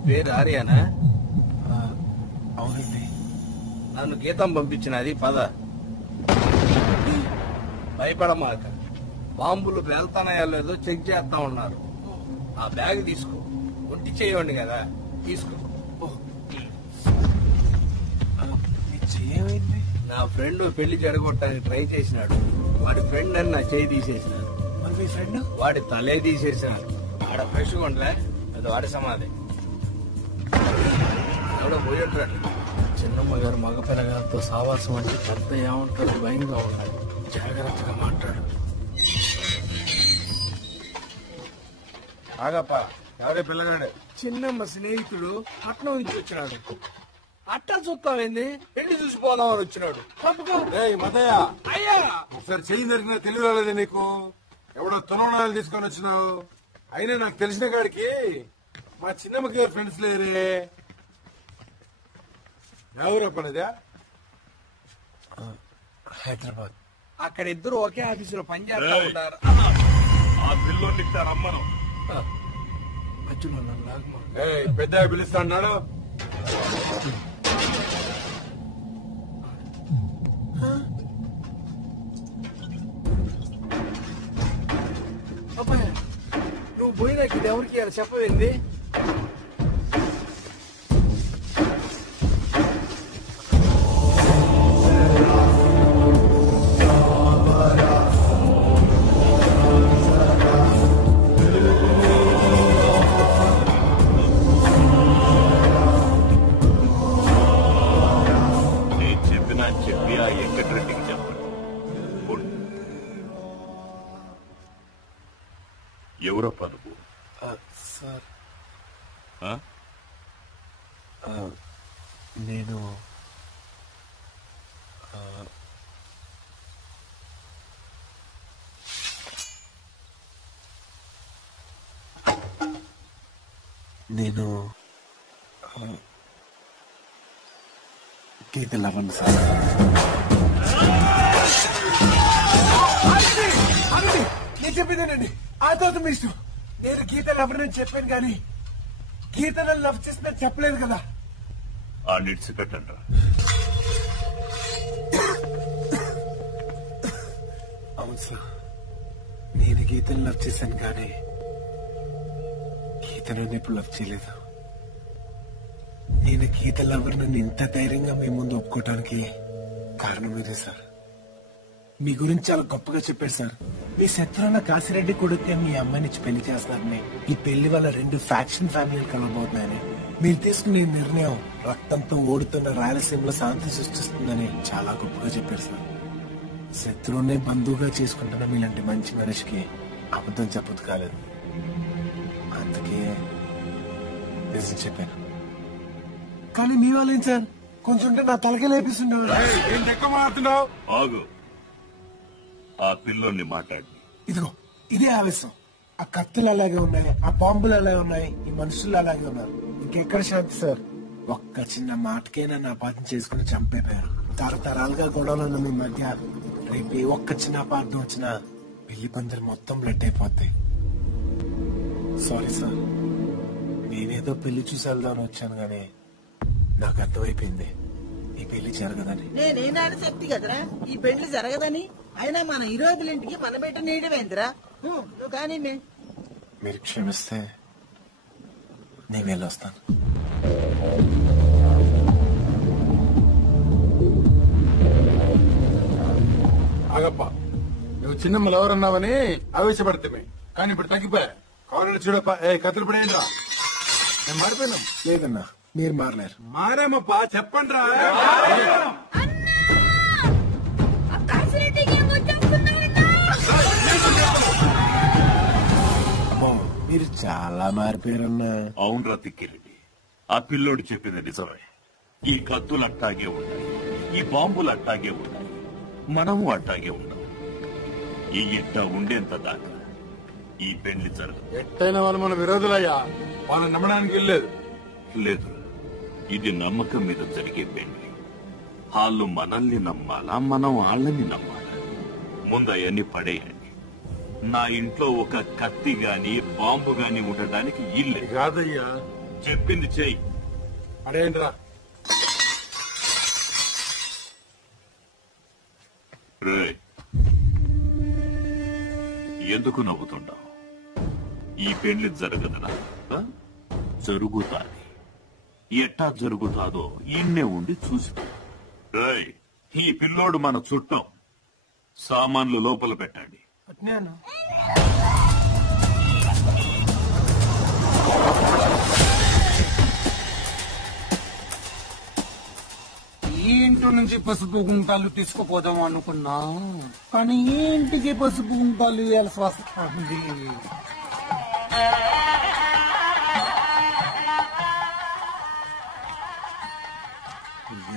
పేరు ఆర్యానా? అవునండి. నన్ను గీతం పంపించినది. పద, భయపడమాక. బాంబులు పేల్తానయో లేదో చెక్ చేస్తా ఉన్నారు. ఆ బ్యాగ్ తీసుకో, ఒంటి చేయండి కదా, తీసుకో. నా ఫ్రెండ్ పెళ్లి జరగొట్టడానికి ట్రై చేసినాడు. వాడి ఫ్రెండ్ అని నా చేయి తీసేసినాడు. మీ ఫ్రెండ్ వాడి తలే తీసేసినాడు. ఆడ ఫ్రెష్ ఉండలే, అది వాడి సమాధి. ఎవడో పోయేటాడు. చిన్నమ్మ గారు మగ పిల్లగారితో సావాసం అంటే పెద్ద ఏమంటాడు, భయంగా ఉన్నాడు. జాగ్రత్తగా మాట్లాడు. ఆగప్ప, ఎవరే పిల్లగాడు? చిన్నమ్మ స్నేహితుడు పట్నం నుంచి వచ్చినాడు. అట్టా చూస్తామేంది, పెళ్లి చూసిపోదామని వచ్చినాడు. మతయ్య, అయ్యా ఒకసారి చెయ్యి దొరికినా తెలివి రాలేదు నీకు. ఎవడో తునవనాలు తీసుకొని వచ్చినావు. అయినా నాకు తెలిసిన కాడికి మా చిన్నమ్మకి గారు ఫ్రెండ్స్ లేరే. ఎవరు పనిదా? హైదరాబాద్. అక్కడ ఇద్దరు ఒకే ఆఫీసులో పనిచేస్తా ఉన్నారు. ఆ పిల్లోని రమ్మను. మధ్యలో నన్ను లాగమా. పెద్ద పిలుస్తా అన్నాడు. అబ్బాయి, నువ్వు పోయినాక ఇది ఎవరికి చెప్పవేంది? చెప్పి ఆ వెంకటరెడ్డికి చెప్పండి. ఎవరప్ప నువ్వు? సార్ ఆ? నేను గీత లవన్ సార్. నేను చెప్పేదేనండి, ఆ తర్వాత మీ ఇష్టం. నేను గీత లవర్ అని చెప్పాను కానీ గీత నన్ను లవ్ చేసిన చెప్పలేదు కదా. ఆ నిడిచి పెట్టండి. అవును సార్, నేను గీతను లవ్ చేశాను కానీ గీత నన్ను ఎప్పుడు లవ్ చేయలేదు. నేను గీత లవర్ నన్ను ఇంత ధైర్యంగా మీ ముందు ఒప్పుకోవటానికి కారణం ఇదే సార్. మీ గురించి చాలా గొప్పగా చెప్పారు సార్. మీ శత్రువుల కాశీరెడ్డి కొడుకే మీ అమ్మాయినిచ్చి పెళ్లి చేస్తారని, ఈ పెళ్లి వల్ల 2 ఫ్యాక్షన్ ఫ్యామిలీలు కలబోతున్నాయని, మీరు తీసుకునే నిర్ణయం రక్తంతో ఓడుతున్న రాయలసీమలో శాంతి సృష్టిస్తుందని చాలా గొప్పగా చెప్పారు సార్. శత్రువునే బంధువుగా చేసుకుంటున్న మీలాంటి మంచి మనిషికి అబద్ధం చెప్పదు కాలేదు. అందుకే నిజం చెప్పాను. కానీ మీ వాళ్ళేం సార్, కొంచెం నా తలకే లేపిస్తుండేవారు. ఎక్కువ మాట్లాడుతున్నావు. ఆగు, ఆ పిల్లోని మాట్లాడి. ఇదిగో ఇదే ఆవేశం. ఆ కత్తులు అలాగే ఉన్నాయి, ఆ బాంబులు అలాగే ఉన్నాయి, ఈ మనుషులు అలాగే ఉన్నారు. ఇంకెక్కడ శాంతి సార్? ఒక్క చిన్న మాటకైనా నా బాధం చేసుకుని చంపేపోయారు. తరతరాలుగా గొడవలు ఉన్న మీ మధ్య రేపు ఏ ఒక్క చిన్న అపార్థం వచ్చినా పెళ్లి పందిరి మొత్తం బ్లడ్ అయిపోతాయి. సారీ సార్, నేనే ఏదో పెళ్లి చూసి వెళ్దామని వచ్చాను కానీ నాకు అర్థమైపోయింది ఈ పెళ్లి జరగదని. నేనేనాడు చెప్తి కదరా ఈ పెళ్లి జరగదని. అయినా మన ఈరోజుల ఇంటికి మన బిడ్డ నీడమేందిరా. నువ్వు కానీ మీరు క్షమిస్తే నేను వెళ్ళొస్తాను. ఆగప్ప, నువ్వు చిన్నమ్మలు ఎవరన్నావని ఆవేశపడితే కానీ ఇప్పుడు తగ్గిపోయా. కావాలని చూడప్ప. కత్తులు పడేయండిరా. నేను మారిపోయినాం. లేదన్నా, మీరు మారలేరు. మారామప్ప, చెప్పండి రా. అమ్మో, మీరు చాలా మారిపోయారన్నా. అవునరా తిక్కిరెడ్డి, ఆ పిల్లోడు చెప్పింది నిజమే. ఈ కత్తులు అట్టాగే ఉన్నాయి, ఈ బాంబులు అట్టాగే ఉన్నాయి, మనము అట్టాగే ఉన్నాం. ఈ ఎట్ట ఉండేంత దాకా ఈ పెళ్లి జరగదు. ఎట్టైన వాళ్ళు మన విరోధులయ్యా, వాళ్ళని నమ్మడానికి వెళ్ళలేదు. లేదు, ఇది నమ్మకం మీద జరిగే పెళ్లి. వాళ్ళు మనల్ని నమ్మాలా, మనం వాళ్ళని నమ్మాలా? ముందు అవన్నీ పడేయండి. నా ఇంట్లో ఒక కత్తి గాని బాంబు గాని ఉండడానికి ఇల్లే కాదయ్యా. చెప్పింది చెయ్యి. పడేయండిరా. ఎందుకు నవ్వుతుంటావు? ఈ పెళ్లి జరగదనా? జరుగుతాది. ఎట్టా జరుగుతాదో ఈయన్నే ఉండి చూసి. ఈ పిల్లోడు మన చుట్టం. సామాన్లు లోపల పెట్టండి. ఈ ఇంటి నుంచి పసుపు గుంటాలు తీసుకుపోదాం అనుకున్నా, కానీ ఈ ఇంటికి పసుపు గుంటాలు ఇవ్వాల్సి వస్తుంది.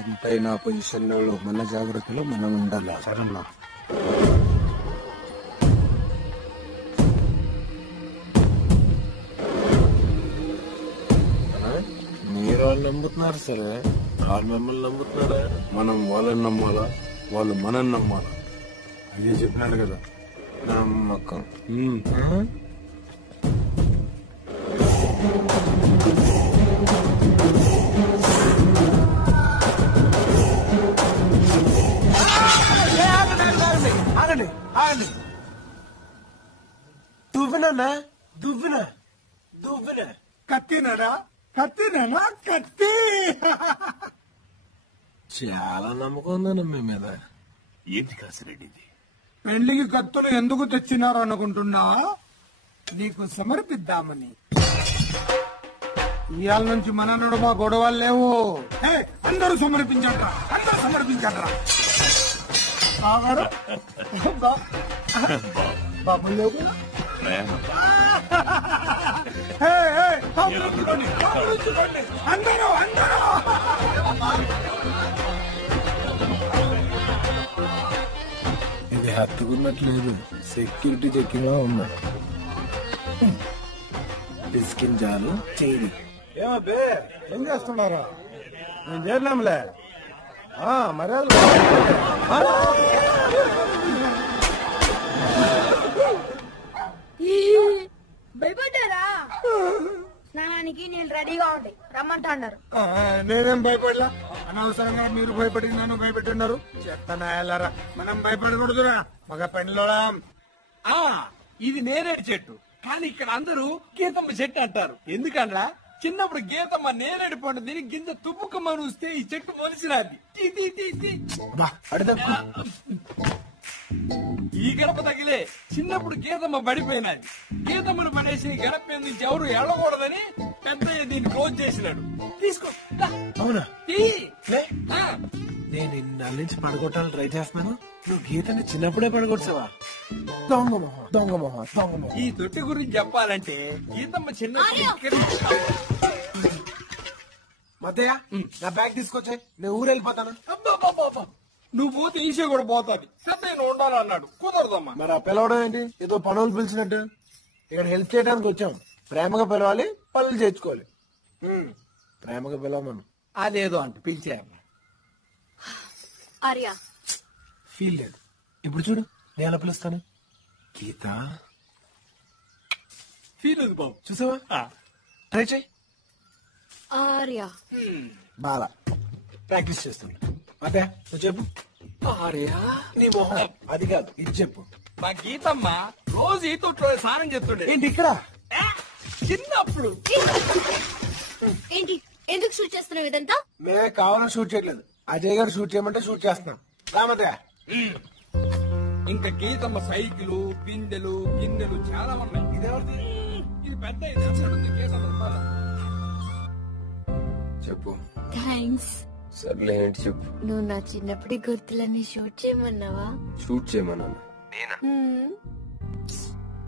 ఎంతైనా పొజిషన్ లో మన జాగ్రత్తలో మనం ఉండాలి. సరేనా? మీరు వాళ్ళు నమ్ముతున్నారు సరే, వాళ్ళు మిమ్మల్ని నమ్ముతున్నారా? మనం వాళ్ళని నమ్మాలా, వాళ్ళు మనం నమ్మాలా? అదే చెప్పినాడు కదా, నమ్మకం. ఆగండి ఆగండి. దువ్వినా దువ్వినా దువ్వినా కత్తినాడా? కత్తినా? కత్తి. చాలా నమ్మకం ఉందన్న మీ మీద. ఏంటి కాసిరెడ్డిది? పెళ్లికి కత్తులు ఎందుకు తెచ్చినారు అనుకుంటున్నా? నీకు సమర్పిద్దామని. ఇవాళ నుంచి మన నడుమ గొడవలు లేవు. అందరూ సమర్పించట్రా, అందరూ సమర్పించట్రా. బాబు లేవు. అందరూ అందరూ ఇది హత్తుకున్నట్లేదు, సెక్యూరిటీ చెక్కింగ్ లా ఉన్నా. పిసికించాలు చేయి. ఏం చేస్తున్నారా? నేను చేరినాంలే. మర్యాద భయపడ్డారా? స్నానానికి నేను రెడీగా ఉండి రమ్మంటున్నారు. నేనేం భయపడలా. అనవసరంగా మీరు భయపడి నన్ను భయపెట్టున్నారు. చెత్తనాయాలరా, మనం భయపడకూడదురా మగ పెండ్లోడా. ఇది నేరేడు చెట్టు, కానీ ఇక్కడ అందరూ గీతమ్మ చెట్టు అంటారు. ఎందుకనరా? చిన్నప్పుడు గీతమ్మ నేరేడు పండు తిని గింజ తుప్పుకమ్మని వస్తే ఈ చెట్టు మొలిసినది. ఈ గడప తగిలే చిన్నప్పుడు గీతమ్మ పడిపోయినది. గీతమ్మను పడేసి గడప నుంచి ఎవరు ఎళ్ళకూడదని పెద్దయ్య దీన్ని క్లోజ్ చేసినాడు. తీసుకో. అవునా? నేను ఇన్నాళ్ళ నుంచి పడగొట్టాలని ట్రై చేస్తున్నాను. నువ్వు గీతని చిన్నప్పుడే పడగొట్టావా? దొంగ మొహం, దొంగ మొహం, దొంగ మొహం. ఈ తొట్టి గురించి చెప్పాలంటే గీతమ్మ చిన్న మద్దయ్య, నా బ్యాగ్ తీసుకొచ్చే, నేను ఊరు వెళ్ళిపోతాను. నువ్వు పోతే ఈసే కూడా పోతాది. సత్యను ఉండాలన్నాడు, కుదరదమ్మా. మరి ఆ పిలవడం ఏంటి? ఏదో పనులు పిలిచినట్టు. ఇక్కడ హెల్ప్ చేయడానికి వచ్చాం. ప్రేమగా పిలవాలి, పనులు చేర్చుకోవాలి. ప్రేమగా పిలవమను. అదేదో అంటే పిలిచేయమ్మా. ఆర్య ఫీల్ లేదు. ఇప్పుడు చూడు, నేను ఎలా పిలుస్తాను. గీత ఫీల్ ఉంది బాబు. చూసావా? ట్రై చేయి. ఆర్య. బాలా ప్రాక్టీస్ చేస్తున్నా. అదే నువ్వు చెప్పు. ఆర్య నీ మొహం అది కాదు, ఇది చెప్పు. మా గీతమ్మ రోజు ఈ తోటలో స్నానం చేస్తుండే. ఏంటి ఇక్కడ? చిన్నప్పుడు. ఏంటి ఎందుకు షూట్ చేస్తున్నావు ఇదంతా? మేమే కావాలని షూట్ చేయట్లేదు, అజయ్ గారు షూట్ చేయమంటే షూట్ చేస్తున్నాం. రామదయ్య ఇంకా గీతమ్మ సైకిల్ బిందెలు గిన్నెలు చాలా ఉన్నాయి. ఇదేవరిది? ఇది పెద్ద చెప్పు. థ్యాంక్స్. సర్లే ఏంటి చెప్పు. నువ్వు నా చిన్నప్పటి గుర్తులన్నీ షూట్ చేయమన్నావా? షూట్ చేయమన్నా? నేనా?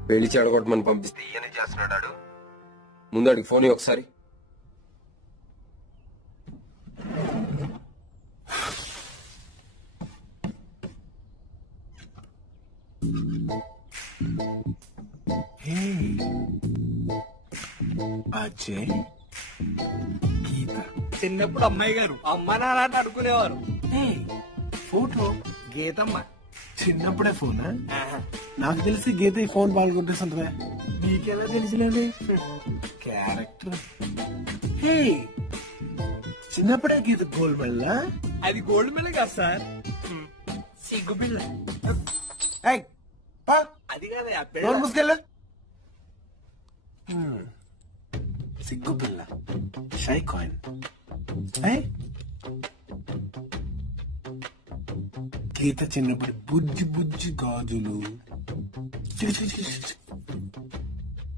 పెళ్లి చెడగొట్టమని పంపిస్తే ఈయన చేస్తున్నాడు. ముందు అడిగి ఫోన్ ఒకసారి. అజయ్ గీత చిన్నప్పుడు అమ్మాయి గారు అమ్మ నాన్న అనుకునేవారు. ఫోటో గీతమ్మ చిన్నప్పుడే ఫోనా? నాకు తెలిసి గీత ఈ ఫోన్ బాగా కొట్టేస్తుంటదా? నీకెలా తెలిసినండి? క్యారెక్టర్. హే చిన్నప్పుడే గీత గోల్డ్ మెడల్. అది గోల్డ్ మెడల్ కాదు సార్, సిగ్గు పిల్ల. అది కాదే ఆ పిల్ల. ముసుకెళ్ళ సిగ్గు పిల్ల షై కాయిన్. గీత చిన్నప్పుడు బుజ్జి బుజ్జి గాజులు.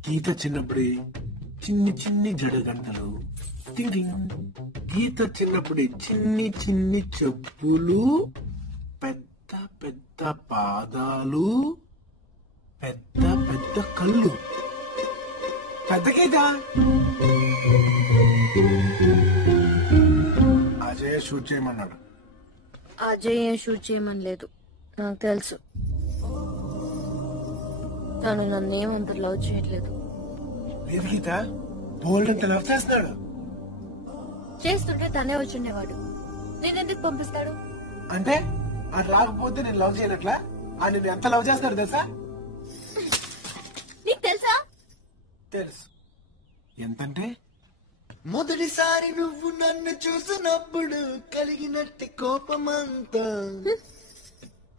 గీత చిన్నప్పుడే చిన్ని చిన్ని జడగంటలు. గీత చిన్నప్పుడే చిన్ని చిన్ని చెప్పులు, పెద్ద పెద్ద పాదాలు, పెద్ద పెద్ద కళ్ళు. పెద్ద గీత. అజయ్ షూట్ చేయమన్నాడు. అజయ్ ఏం షూట్ చేయమని లేదు, నాకు తెలుసు. తను నన్నేమంత లవ్ చేయట్లేదు. లేదు గీత, బోల్డ్ అంత లవ్ చేస్తున్నాడు. చేస్తుంటే తనే వచ్చిండేవాడు, నేనెందుకు పంపిస్తాడు? అంటే అది రాకపోతే నేను లవ్ చేయనట్లా? ఆ నేను ఎంత లవ్ చేస్తాడు తెలుసా? నీకు తెలుసా? తెలుసు. ఎంతంటే మొదటిసారి నువ్వు నన్ను చూసినప్పుడు కలిగినట్టు కోపమంతా,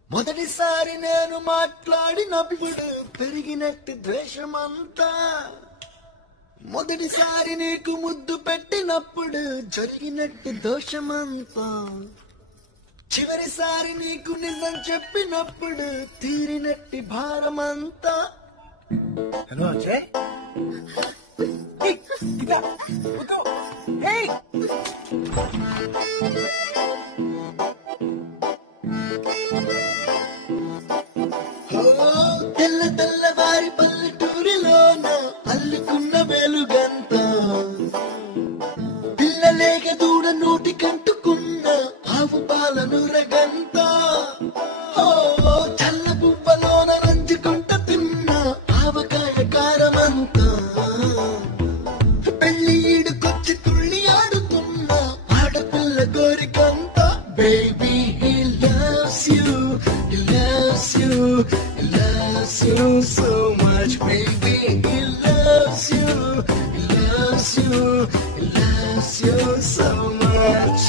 మొదటిసారి నేను మాట్లాడినప్పుడు పెరిగినట్టు ద్వేషమంతా, మొదటిసారి నీకు ముద్దు పెట్టినప్పుడు జరిగినట్టు దోషమంతా, చివరిసారి నీకు నిజం చెప్పినప్పుడు తీరినట్టు భారమంతా. హలో అజయ్. తెల్ల తెల్లవారి పల్లెటూరిలోన అల్లుకున్న వెలుగంత, పిల్లలేక దూడ నోటి కంటుకున్న ఆవు పాలను రగంత, చల్ల బువ్వలోన నంచుకుంట తిన్న ఆవకాయ కారమంతా, పెళ్లి ఈడుకొచ్చి తుళ్ళి ఆడుతున్న ఆడపిల్ల కోరికంతా. Baby, he loves you, he loves you, he loves you so much. Baby, he loves you, he loves you, he loves you so much.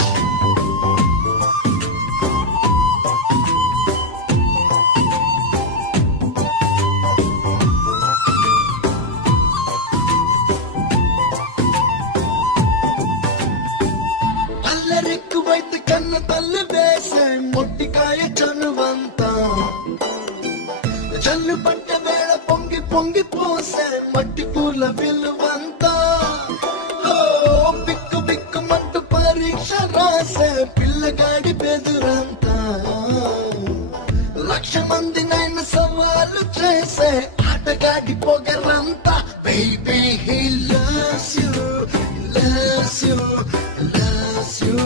అల్లరెక్కువైతే కన్న తల్లి వేసే మొట్టికాయ చనువంతా, జల్లు పట్ట వేళ పొంగి పొంగి పోసే మట్టి పూల విలువంతా, బిక్కు బిక్కుమంటూ పరీక్ష రాసే పిల్లగాడి బెదురంతా, లక్ష మందినైనా సవాలు చేసే ఆటగాడి పొగరంతా. Baby, he loves you, he loves you, he loves you